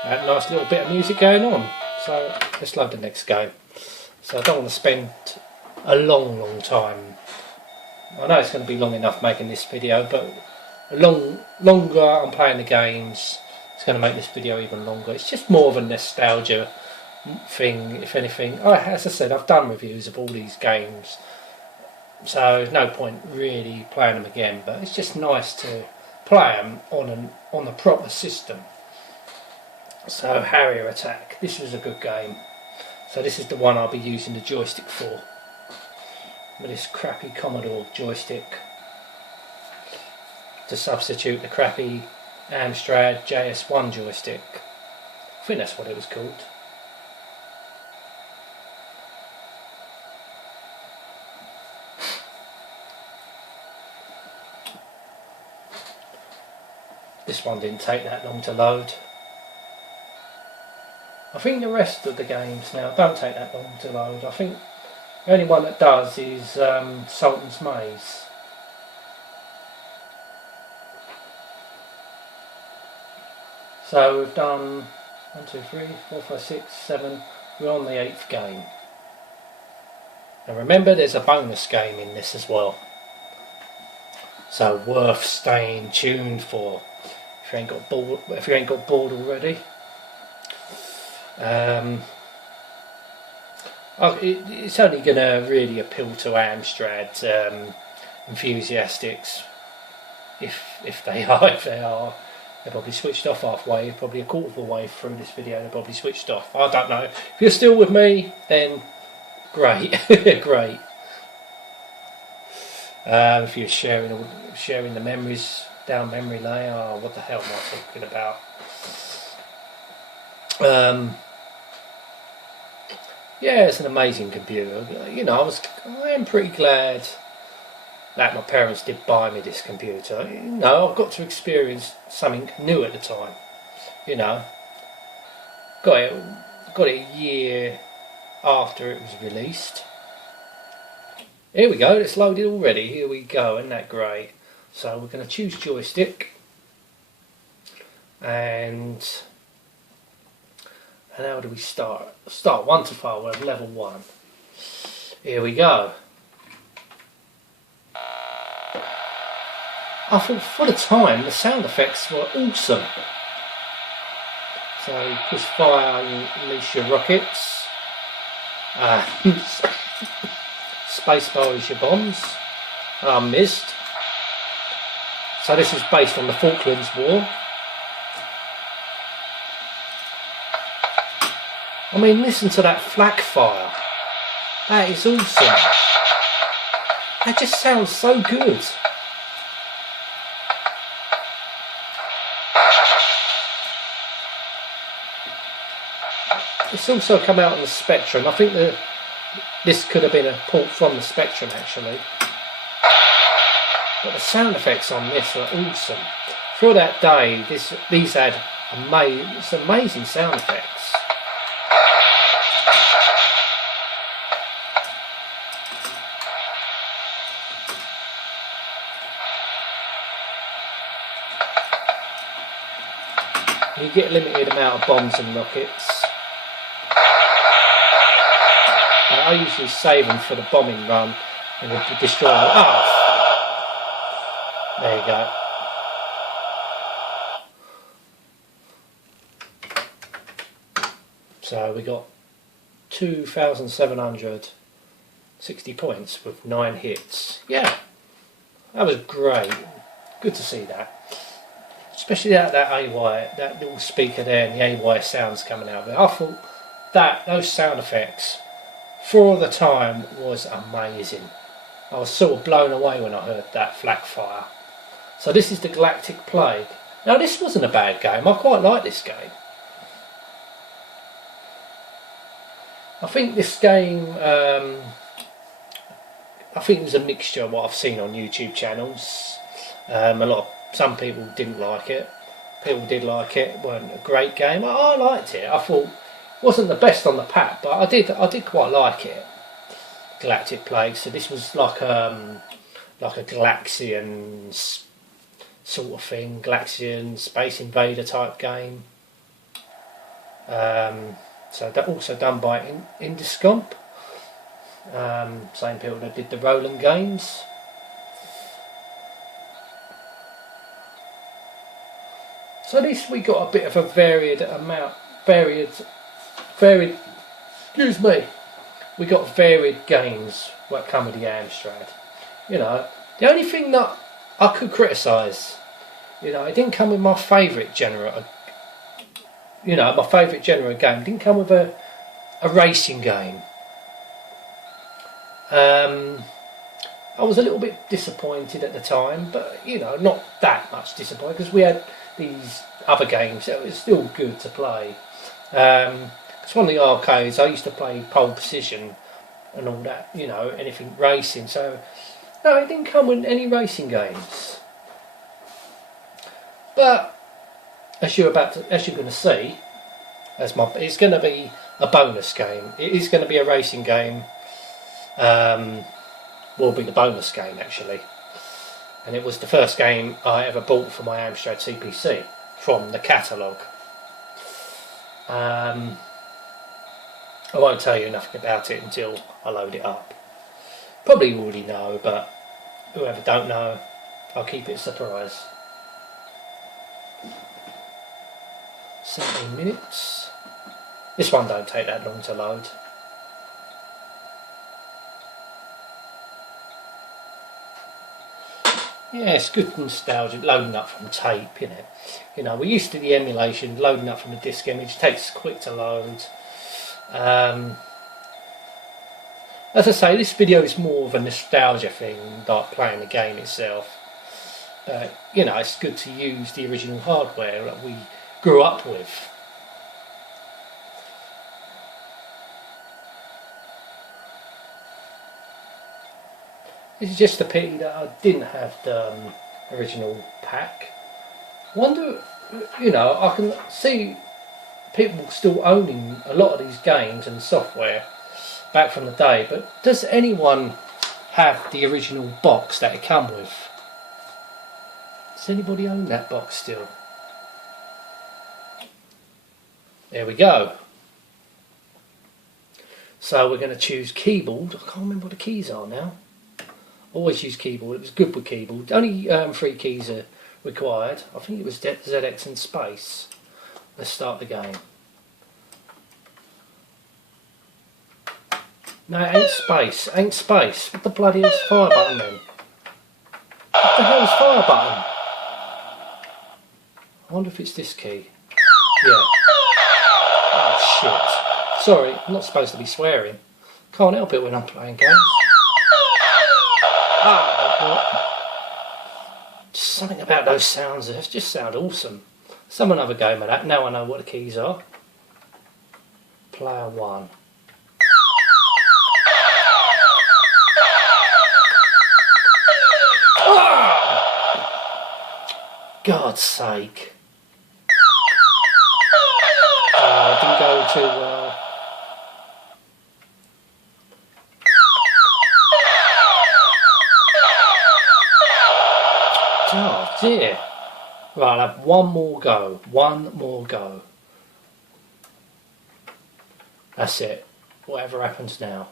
A nice little bit of music going on. So let's load the next game. So I don't want to spend a long time. I know it's going to be long enough making this video, but longer I'm playing the games, it's going to make this video even longer. It's just more of a nostalgia thing, if anything. As I said, I've done reviews of all these games, so there's no point really playing them again, but it's just nice to play them on a proper system. So Harrier Attack, this is a good game. So this is the one I'll be using the joystick for. With this crappy Commodore joystick to substitute the crappy Amstrad JS1 joystick. I think that's what it was called. This one didn't take that long to load. I think the rest of the games now don't take that long to load. I think the only one that does is Sultan's Maze. So we've done 1, 2, 3, 4, 5, 6, 7. We're on the 8th game. And remember, there's a bonus game in this as well. So worth staying tuned for if you ain't got bored already. It's only going to really appeal to Amstrad enthusiasts, if they are. They're probably switched off halfway, probably a quarter of the way through this video. They're probably switched off. I don't know. If you're still with me, then great, great. If you're sharing the memories down memory lane, oh, what the hell am I talking about? Yeah, it's an amazing computer. You know, I am pretty glad that my parents did buy me this computer. You know, I've got to experience something new at the time. You know, got it a year after it was released. Here we go. It's loaded already. Here we go. Isn't that great? So we're going to choose joystick, and And how do we start? Start 1 to 5, we're at level 1. Here we go. I thought for the time the sound effects were awesome. So push fire and release your rockets. Spacebar is your bombs. Missed. So this is based on the Falklands War. I mean, listen to that flak fire. That is awesome. That just sounds so good. It's also come out on the Spectrum. I think that this could have been a port from the Spectrum actually. But the sound effects on this are awesome. For that day, these had amazing sound effects. You get a limited amount of bombs and rockets. I usually save them for the bombing run and to destroy them. Oh! There you go. So we got 2,760 points with 9 hits. Yeah, that was great. Good to see that. Especially that AY, that little speaker there and the AY sounds coming out of it. I thought those sound effects for the time was amazing. I was sort of blown away when I heard that flak fire. So this is the Galactic Plague. Now this wasn't a bad game. I quite like this game. I think this game, I think it was a mixture of what I've seen on YouTube channels. Some people didn't like it. People did like it. It wasn't a great game. I liked it. I thought it wasn't the best on the pack, but I did quite like it. Galactic Plague. So this was like a Galaxian sort of thing, Galaxian Space Invader type game. So that also done by Indiscomp, same people that did the Roland games. So at least we got a bit of a varied, excuse me, we got varied games that come with the Amstrad. You know, the only thing that I could criticise, you know, it didn't come with my favourite genre. You know, my favourite genre game didn't come with a racing game. I was a little bit disappointed at the time, but you know, not that much disappointed because we had these other games that were still good to play. It's one of the arcades I used to play Pole Position and all that, you know, anything racing. So no, it didn't come with any racing games. But as you're going to see, it's going to be a bonus game. It is going to be a racing game. Will be the bonus game actually, and it was the first game I ever bought for my Amstrad CPC from the catalogue. I won't tell you nothing about it until I load it up. Probably already know, but whoever don't know, I'll keep it a surprise. 17 minutes. This one don't take that long to load. Yeah, it's good nostalgic, loading up from tape, you know. You know, we're used to the emulation, loading up from a disk image, takes quick to load. As I say, this video is more of a nostalgia thing, like playing the game itself. You know, it's good to use the original hardware that we grew up with. It's just a pity that I didn't have the original pack. Wonder, you know, I can see people still owning a lot of these games and software back from the day, but does anyone have the original box that it come with? Does anybody own that box still? There we go. So we're going to choose keyboard. I can't remember what the keys are now. Always use keyboard. It was good with keyboard. Only 3 keys are required. I think it was ZX and space. Let's start the game. No, it ain't space. Ain't space. What the bloody hell's fire button then? What the hell's fire button? I wonder if it's this key. Yeah. Oh shit. Sorry, I'm not supposed to be swearing. Can't help it when I'm playing games. Oh, what? Something about those sounds, they just sound awesome. Let's have another game of that. Now I know what the keys are. Player 1. God's sake. It didn't go too well. Oh dear. Right, I'll have one more go. One more go. That's it. Whatever happens now.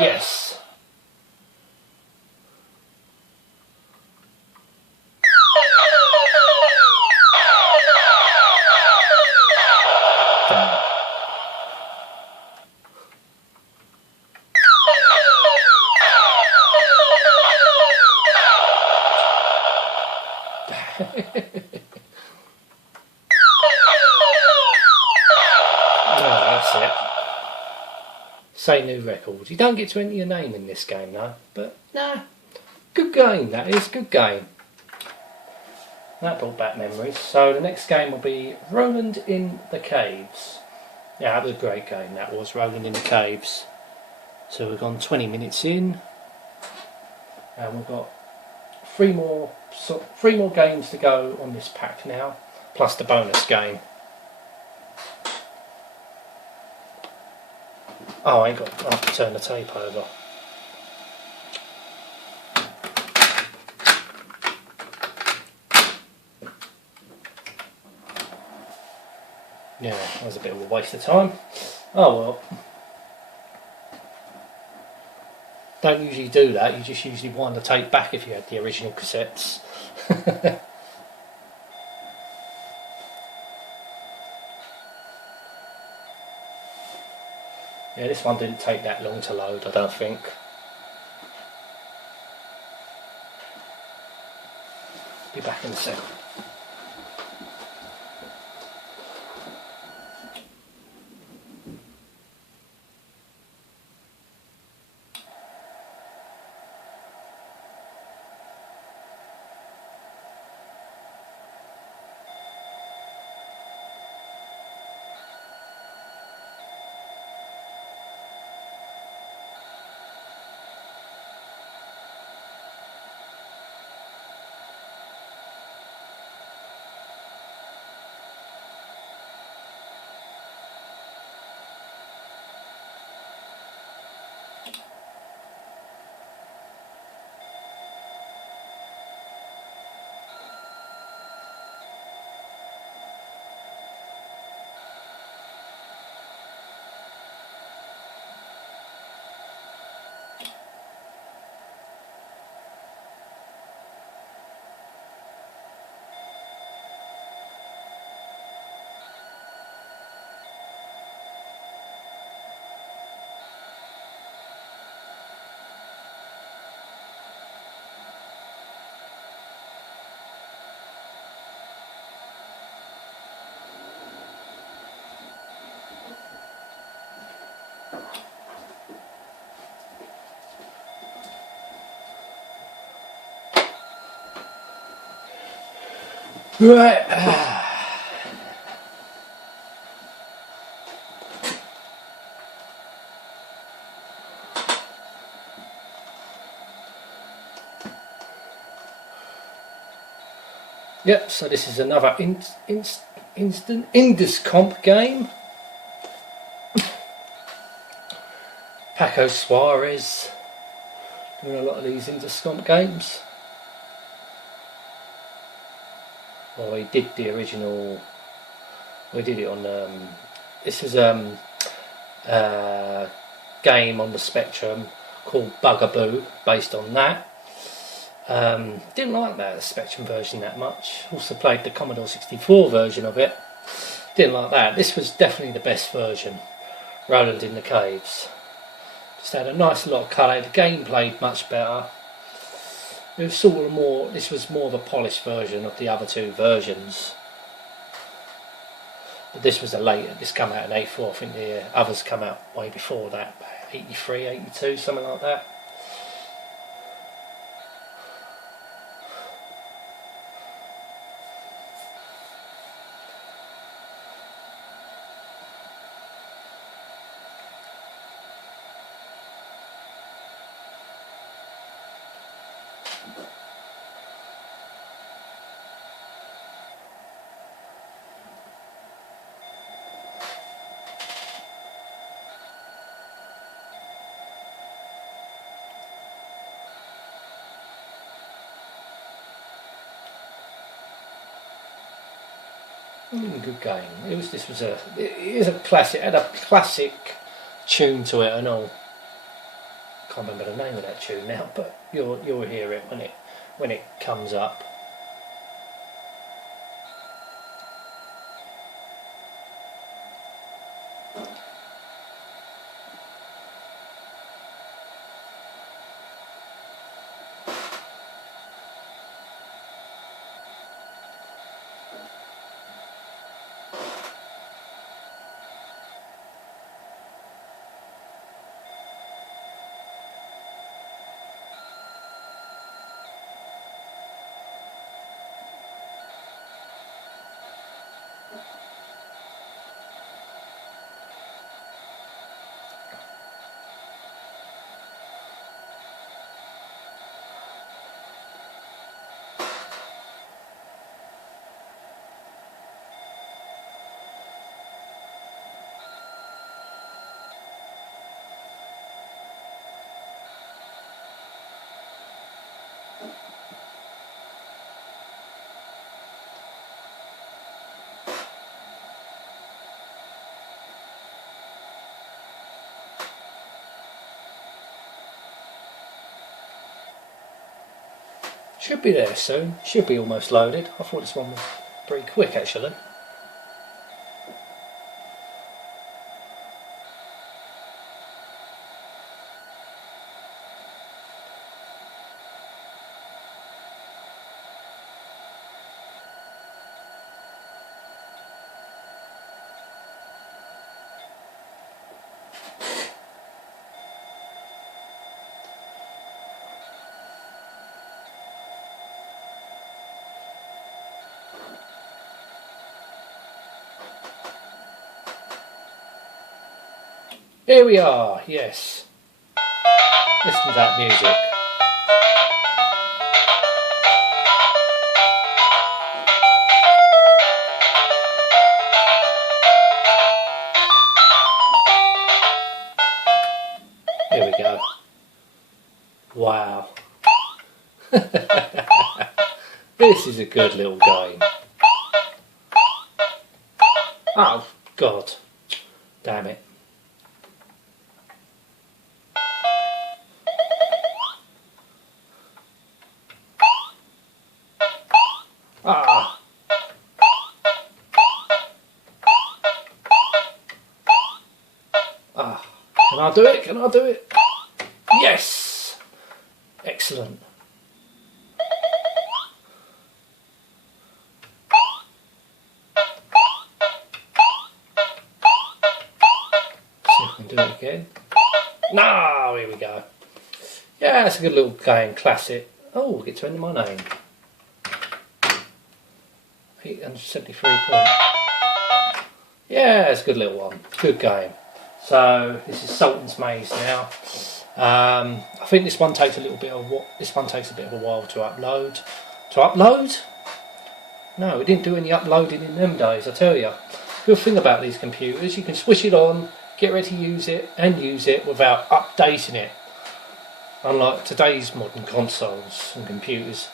Yes. That's it. Say new record. You don't get to enter your name in this game though, but nah, good game that is, good game. That brought back memories. So the next game will be Roland in the Caves. Yeah, that was a great game, that was, Roland in the Caves. So we've gone 20 minutes in, and we've got three more games to go on this pack now, plus the bonus game. Oh, I have to turn the tape over. Yeah, that was a bit of a waste of time. Oh well. Don't usually do that, you just usually wind the tape back if you had the original cassettes. Yeah, this one didn't take that long to load, I don't think. Be back in a second. Right. Yep, so this is another instant Indus comp game. Paco Suarez doing a lot of these Indus comp games. Well, he did the original We did it on. This was game on the Spectrum called Bugaboo, based on that. Didn't like that Spectrum version that much. Also played the Commodore 64 version of it. Didn't like that. This was definitely the best version. Roland in the Caves. Just had a nice lot of colour. The game played much better. It was sort of more. This was more of a polished version of the other two versions. But this was a later. This came out in '84. I think the others come out way before that. 83, 82, something like that. Good game. This was a classic. It had a classic tune to it and all. Can't remember the name of that tune now, but you'll hear it when it comes up. Should be there soon. Should be almost loaded. I thought this one was pretty quick actually. Here we are, yes. Listen to that music. Here we go. Wow. This is a good little game. Oh, God. Damn it. Ah. Ah. Can I do it? Can I do it? Yes! Excellent. See if I can do it again. No, here we go. Yeah, it's a good little game, classic. Oh, we'll get to enter my name. 873 points. Yeah, it's a good little one. Good game. So this is Sultan's Maze now. I think this one takes a bit of a while to upload. To upload? No, we didn't do any uploading in them days, I tell you. Good thing about these computers, you can switch it on, get ready to use it, and use it without updating it. Unlike today's modern consoles and computers.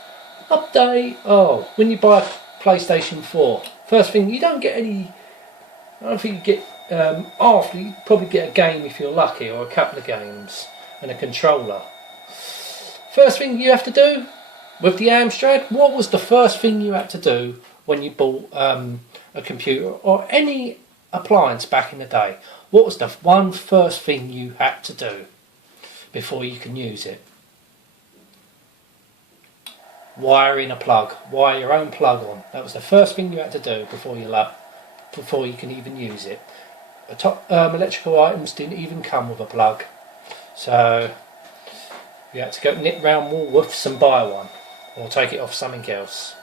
Update! Oh, when you buy a PlayStation 4, first thing, you don't get any I don't think you get, after you probably get a game if you're lucky, or a couple of games, and a controller. First thing you have to do with the Amstrad, what was the first thing you had to do when you bought a computer or any appliance back in the day? What was the first thing you had to do before you can use it? Wire in a plug, wire your own plug on. That was the first thing you had to do before you can even use it. The top electrical items didn't even come with a plug, so you had to go nip round Woolworths and buy one, or take it off something else.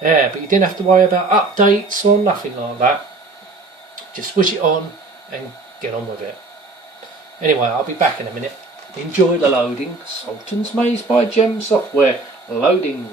Yeah, but you didn't have to worry about updates or nothing like that. Just switch it on and get on with it. Anyway, I'll be back in a minute. Enjoy the loading. Sultan's Maze by Gem Software. Loading.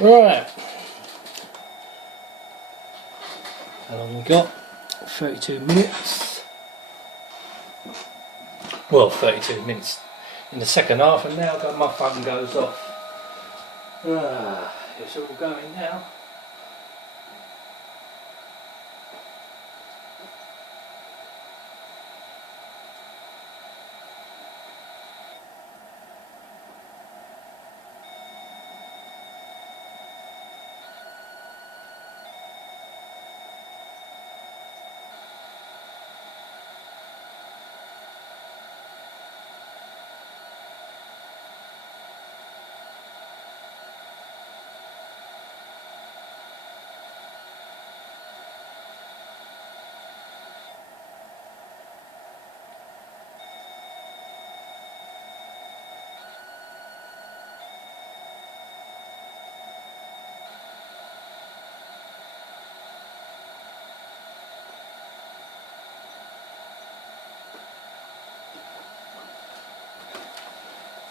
Right, how long we got? 32 minutes. Well, 32 minutes in the second half, and now my phone goes off. It's all going now.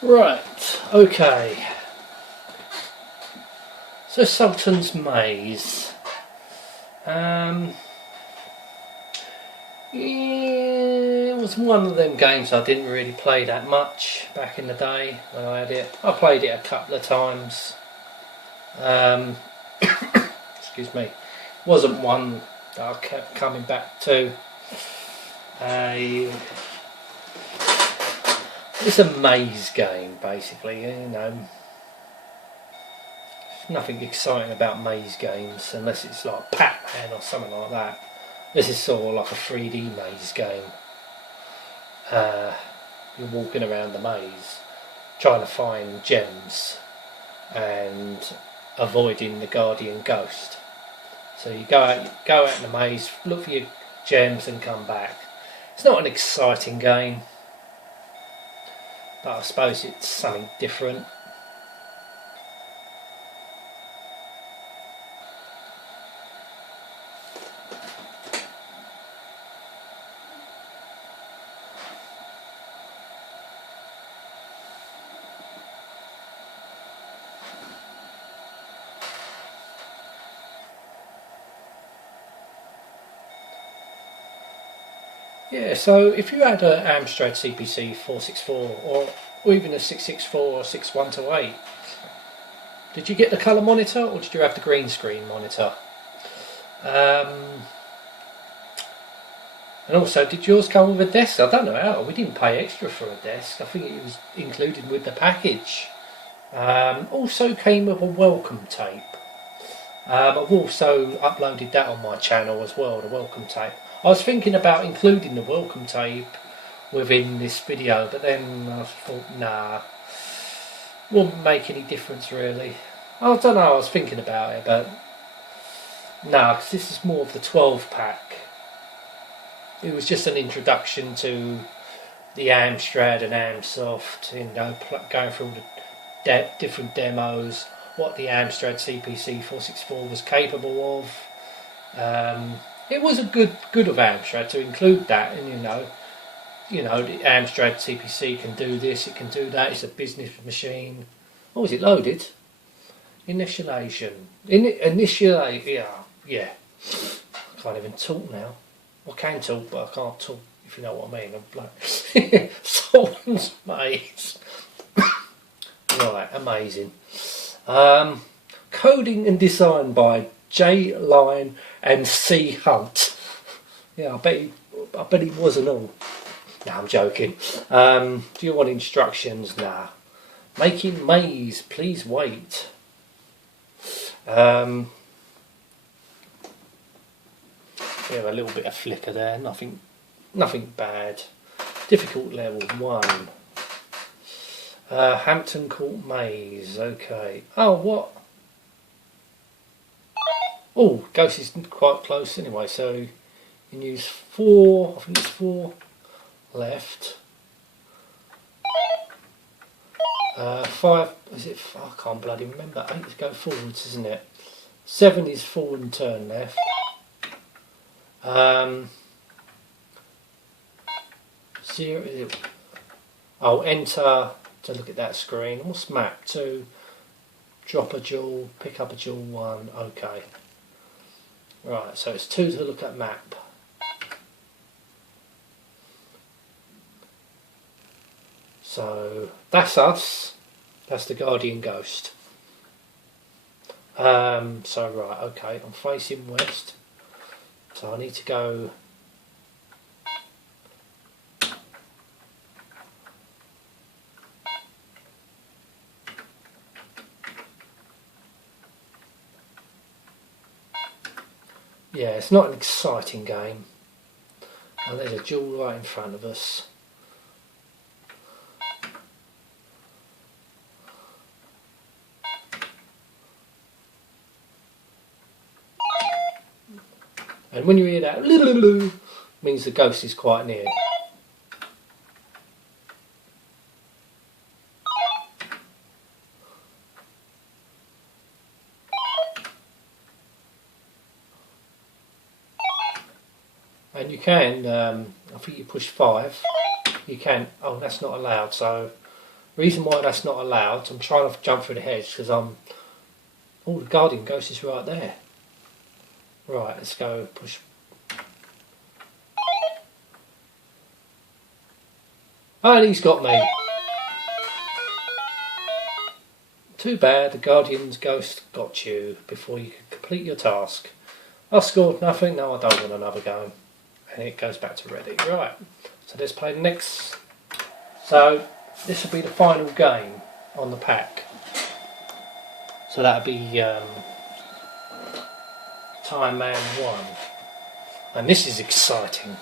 Right, okay. So Sultan's Maze. Yeah, was one of them games I didn't really play that much back in the day when I had it. I played it a couple of times. Excuse me. Wasn't one that I kept coming back to. It's a maze game, basically. You know, nothing exciting about maze games unless it's like Pac-Man or something like that. This is sort of like a 3D maze game. You're walking around the maze trying to find gems and avoiding the guardian ghost. So you go out in the maze, look for your gems and come back. It's not an exciting game, but I suppose it's something different. Yeah, so if you had an Amstrad CPC 464 or even a 664 or 6128, did you get the colour monitor or did you have the green screen monitor? And also, did yours come with a desk? I don't know how, we didn't pay extra for a desk, I think it was included with the package. Also came with a welcome tape. I've also uploaded that on my channel as well, the welcome tape. I was thinking about including the welcome tape within this video, but then I thought, nah, wouldn't make any difference really. I don't know, I was thinking about it, but nah, because this is more of the 12 pack. It was just an introduction to the Amstrad and Amsoft, you know, going through the different demos, what the Amstrad CPC 464 was capable of. It was a good of Amstrad to include that, and you know the Amstrad CPC can do this, it can do that. It's a business machine. Oh, is it loaded? Initiation. Initiate. Yeah. I can't even talk now. I can talk, but I can't talk. If you know what I mean. I'm like someone's maze. Right, amazing. Coding and design by J. Line and C. Hunt. Yeah, I bet he wasn't all. Nah, I'm joking. Do you want instructions? Nah. Making maze, please wait. Yeah, a little bit of flicker there. Nothing bad. Difficult level 1. Hampton Court Maze. Okay. Oh, what? Oh, Ghost is quite close anyway, so you can use 4, I think it's 4 left. 5, is it? I can't bloody remember. 8 to go forwards, isn't it? 7 is forward and turn left. 0. I'll enter to look at that screen. What's map 2? Drop a jewel, pick up a jewel 1. Okay. Right, so it's 2 to look at map. So that's us. That's the guardian ghost. So right, okay, I'm facing west. So I need to go. Yeah, it's not an exciting game. And there's a jewel right in front of us. And when you hear that, means the ghost is quite near. And you can, I think you push 5, you can, oh that's not allowed, so reason why that's not allowed, I'm trying to jump through the hedge because oh the guardian ghost is right there. Right, let's go push. And he's got me. Too bad the Guardian's ghost got you before you could complete your task. I scored nothing, no I don't want another go. And it goes back to ready. Right, so let's play the next. So this will be the final game on the pack. So that'll be Time Man 1. And this is exciting.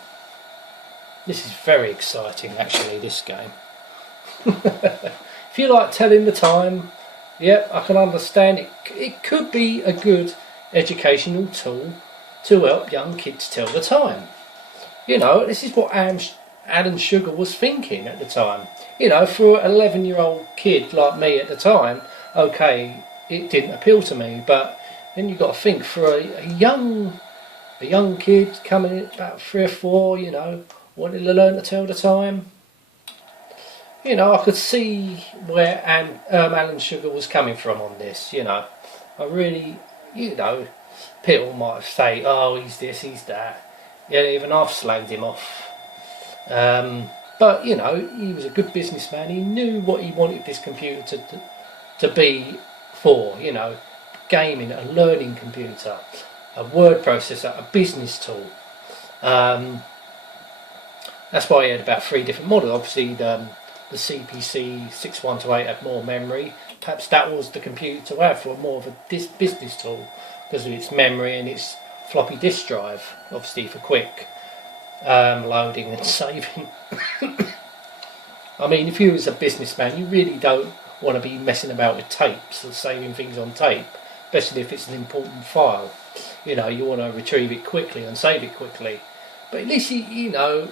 This is very exciting actually, this game. If you like telling the time, yeah, I can understand it. It could be a good educational tool to help young kids tell the time. You know, this is what Alan Sugar was thinking at the time. You know, for an 11-year-old kid like me at the time, okay, it didn't appeal to me, but then you've got to think for a young kid coming in about 3 or 4, you know, wanting to learn to tell the time. You know, I could see where Alan Sugar was coming from on this, you know. I really, you know, people might say, oh, he's this, he's that. Yeah, even I've slagged him off. But, you know, he was a good businessman. He knew what he wanted this computer to be for, you know. Gaming, a learning computer, a word processor, a business tool. That's why he had about 3 different models. Obviously, the CPC 6128 had more memory. Perhaps that was the computer to have for more of a business tool because of its memory and its floppy disk drive, obviously for quick loading and saving. I mean, if you was a businessman, you really don't want to be messing about with tapes or saving things on tape, especially if it's an important file. You know, you want to retrieve it quickly and save it quickly. But at least, you know,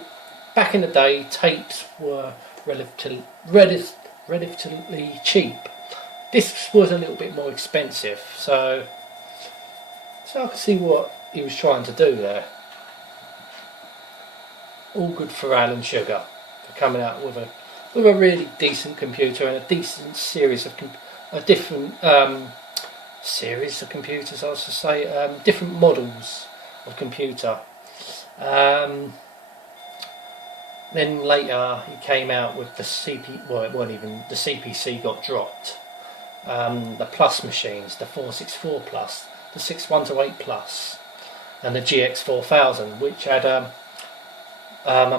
back in the day, tapes were relatively cheap. This was a little bit more expensive, so I can see what he was trying to do there. All good for Alan Sugar for coming out with a really decent computer and a decent series of different series of computers. I was to say different models of computer. Then later he came out with the well, it wasn't even the CPC got dropped. The Plus machines, the 464 Plus, the 6128 Plus, and the GX4000, which had a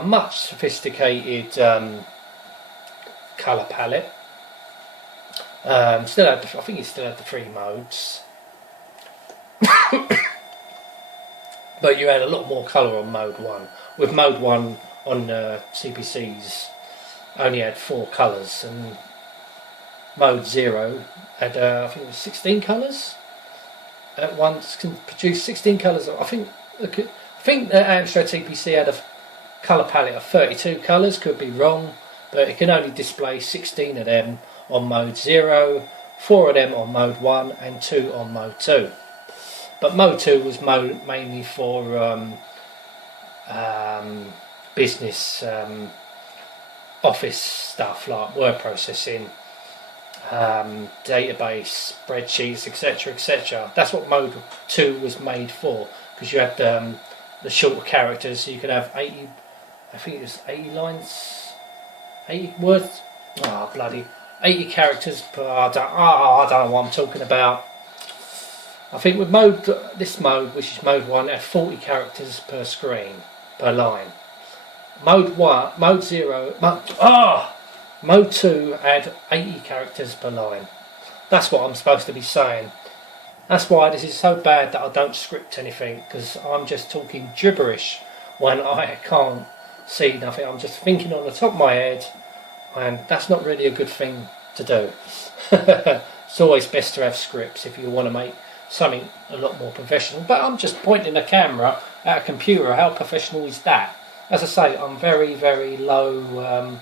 much sophisticated colour palette. Still had, I think it still had the 3 modes, but you had a lot more colour on mode 1. With mode 1 on CPCs only had 4 colours, and mode 0 had I think it was 16 colours. At once can produce 16 colours. I think the Amstrad CPC had a colour palette of 32 colours, could be wrong, but it can only display 16 of them on mode 0, 4 of them on mode 1 and 2 on mode 2. But mode 2 was mainly for business office stuff like word processing, database, spreadsheets, etc, etc. That's what mode 2 was made for, because you had the shorter characters, so you could have 80, I think it was 80 lines, 80 words, 80 characters per, I don't know what I'm talking about. I think with this mode, which is mode 1, had 40 characters per screen, per line. Mode 2 had 80 characters per line. That's what I'm supposed to be saying. That's why this is so bad that I don't script anything, because I'm just talking gibberish when I can't see nothing. I'm just thinking on the top of my head, and that's not really a good thing to do. It's always best to have scripts if you want to make something a lot more professional. But I'm just pointing the camera at a computer. How professional is that? As I say, I'm very, very low.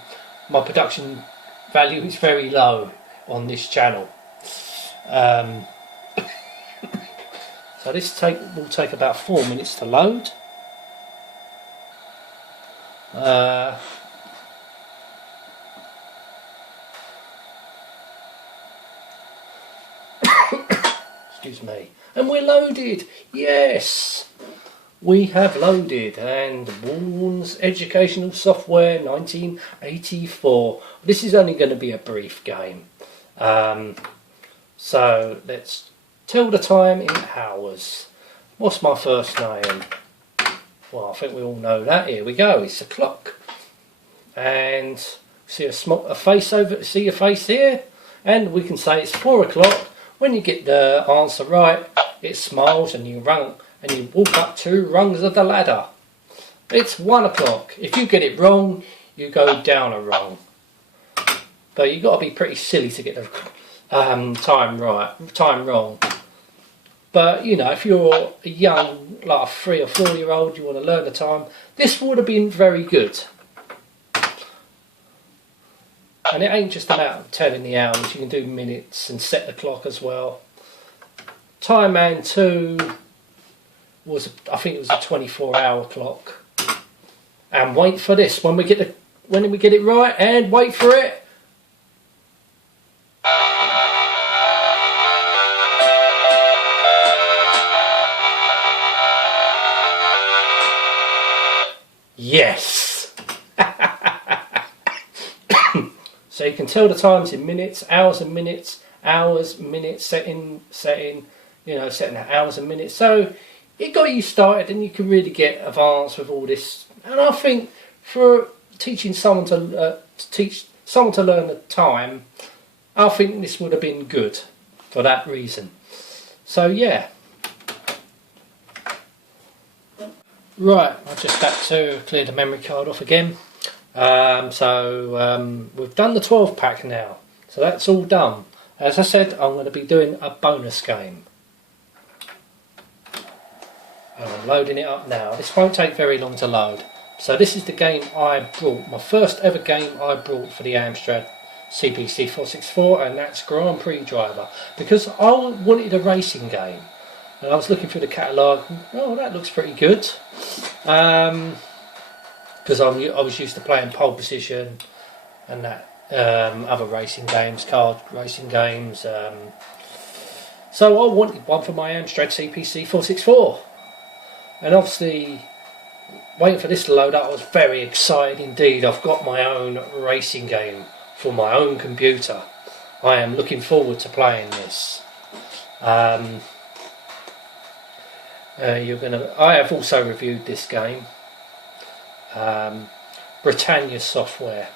My production value is very low on this channel. So this will take about 4 minutes to load. Excuse me. And we're loaded. Yes. we have loaded, and Warren's Educational Software 1984. This is only going to be a brief game. So let's tell the time in hours. What's my first name? Well, I think we all know that. Here we go. It's a clock. And see a face over. See your face here, and we can say it's 4 o'clock. When you get the answer right, it smiles and you walk up 2 rungs of the ladder. It's 1 o'clock. If you get it wrong, you go down a rung. But you've got to be pretty silly to get the time wrong. But you know, if you're a young, like a 3 or 4 year old, you want to learn the time, this would have been very good. And it ain't just about telling the hours, you can do minutes and set the clock as well. Time Man 2 was, I think it was a 24-hour clock. And wait for this, when we get it right, and wait for it. Yes! So you can tell the times in minutes, hours and minutes, setting, you know, setting the hours and minutes. So it got you started, and you can really get advanced with all this. And I think for teaching someone to learn the time, I think this would have been good for that reason. So yeah. Right, I just had to clear the memory card off again. We've done the 12 pack now, so that's all done. As I said, I'm going to be doing a bonus game, and I'm loading it up now. This won't take very long to load. So this is the game I brought, my first ever game I brought for the Amstrad CPC 464, and that's Grand Prix Driver, because I wanted a racing game, and I was looking through the catalogue. Oh, that looks pretty good. Because I was used to playing pole position and that, other racing games, card racing games. So I wanted one for my Amstrad CPC 464, and obviously waiting for this to load up, I was very excited indeed. I've got my own racing game for my own computer. I am looking forward to playing this. I have also reviewed this game. Britannia Software,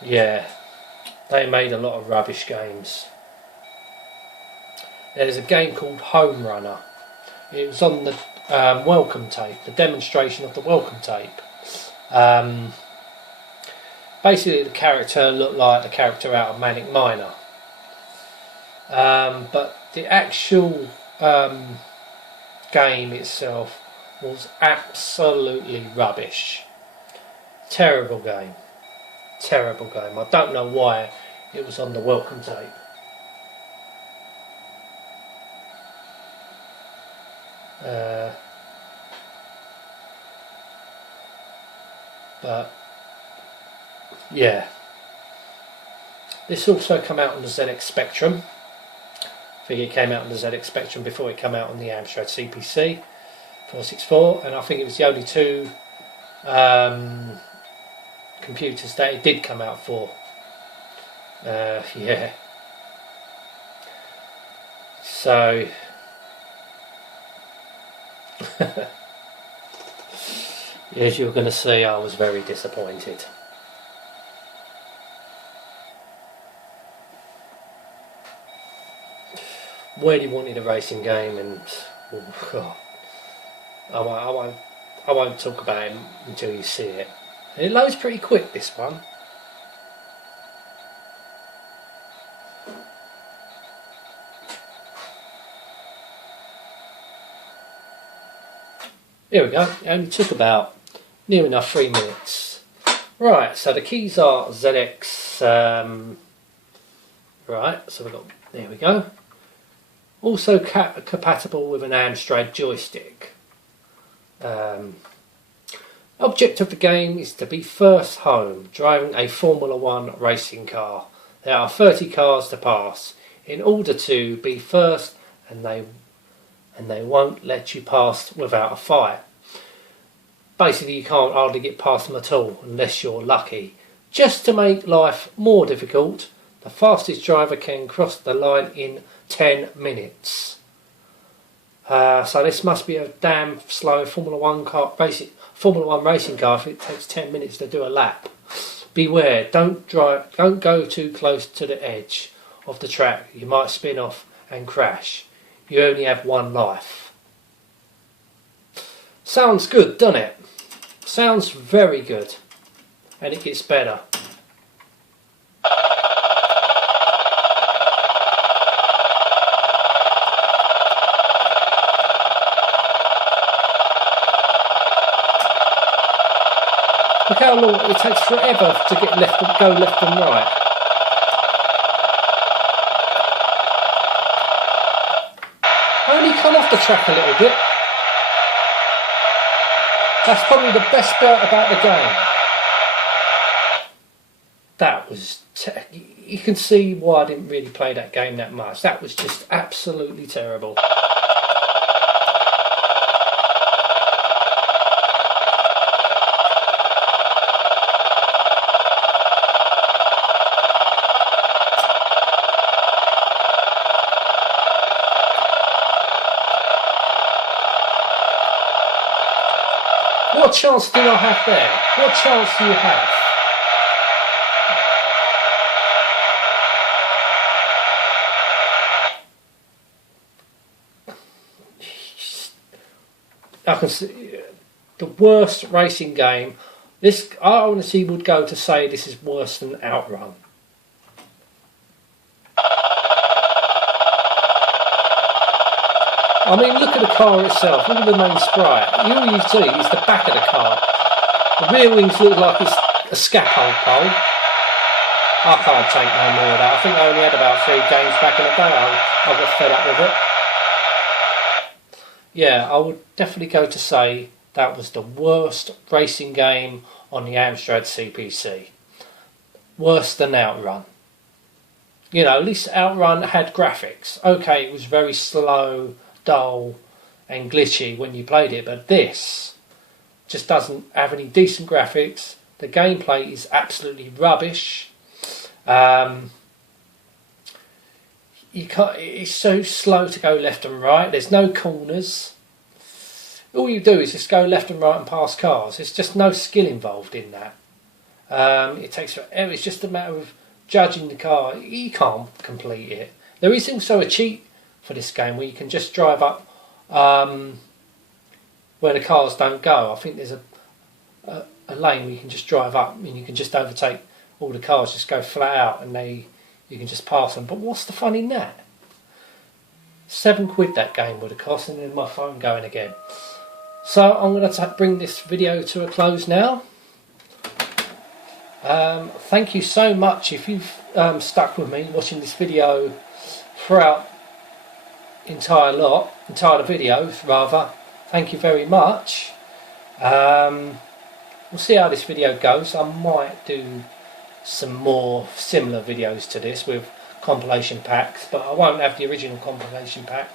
yeah, they made a lot of rubbish games. There's a game called Home Runner. It was on the welcome tape, the demonstration of the welcome tape. Basically the character looked like the character out of Manic Miner, but the actual game itself was absolutely rubbish. Terrible game. Terrible game. I don't know why it was on the welcome tape. But yeah, this also came out on the ZX Spectrum. I think it came out on the ZX Spectrum before it came out on the Amstrad CPC 464, and I think it was the only 2 computers that it did come out for. Yeah. So as you're going to see, I was very disappointed. Really wanted a racing game, and I won't talk about it until you see it. It loads pretty quick, this one. Here we go. It only took about near enough 3 minutes. Right, so the keys are ZX. Right, so there we go. Also compatible with an Amstrad joystick. Object of the game is to be first home, driving a Formula 1 racing car. There are 30 cars to pass. In order to be first, and they and they won't let you pass without a fight. Basically, you can't hardly get past them at all unless you're lucky. Just to make life more difficult, the fastest driver can cross the line in 10 minutes. So this must be a damn slow Formula 1 car, basic Formula 1 racing car if it takes 10 minutes to do a lap. Beware, don't go too close to the edge of the track. You might spin off and crash. You only have one life. Sounds good, doesn't it? Sounds very good. And it gets better. Look how long it takes forever to get go left and right. I only come off the track a little bit. That's probably the best part about the game. That was... you can see why I didn't really play that game that much. That was just absolutely terrible. What chance do I have there? What chance do you have? I can see the worst racing game. This I honestly would go to say this is worse than Outrun. I mean, look at the car itself. Look at the main sprite. All you see is the back of the car. The rear wings look like it's a scaffold pole. I can't take no more of that. I think I only had about 3 games back in the day. I got fed up with it. Yeah, I would definitely go to say that was the worst racing game on the Amstrad CPC. Worse than Outrun. You know, at least Outrun had graphics. Okay, it was very slow, dull and glitchy when you played it, but this just doesn't have any decent graphics. The gameplay is absolutely rubbish. You can't, it's so slow to go left and right. There's no corners. All you do is just go left and right and pass cars. There's just no skill involved in that. It takes forever. It's just a matter of judging the car. You can't complete it. There is also a cheat for this game where you can just drive up where the cars don't go. I think there's a lane where you can just drive up and you can just overtake all the cars, just go flat out, and you can just pass them. But what's the fun in that? £7 that game would have cost, and then my phone going again. So I'm going to bring this video to a close now. Thank you so much if you've stuck with me watching this video throughout entire videos rather. Thank you very much. We'll see how this video goes. I might do some more similar videos to this with compilation packs, but I won't have the original compilation pack.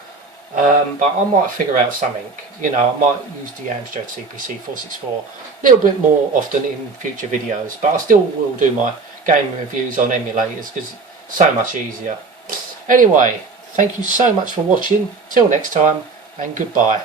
But I might figure out something. You know, I might use the Amstrad CPC 464 a little bit more often in future videos, but I still will do my game reviews on emulators because it's so much easier. Anyway, thank you so much for watching. Till next time, and goodbye.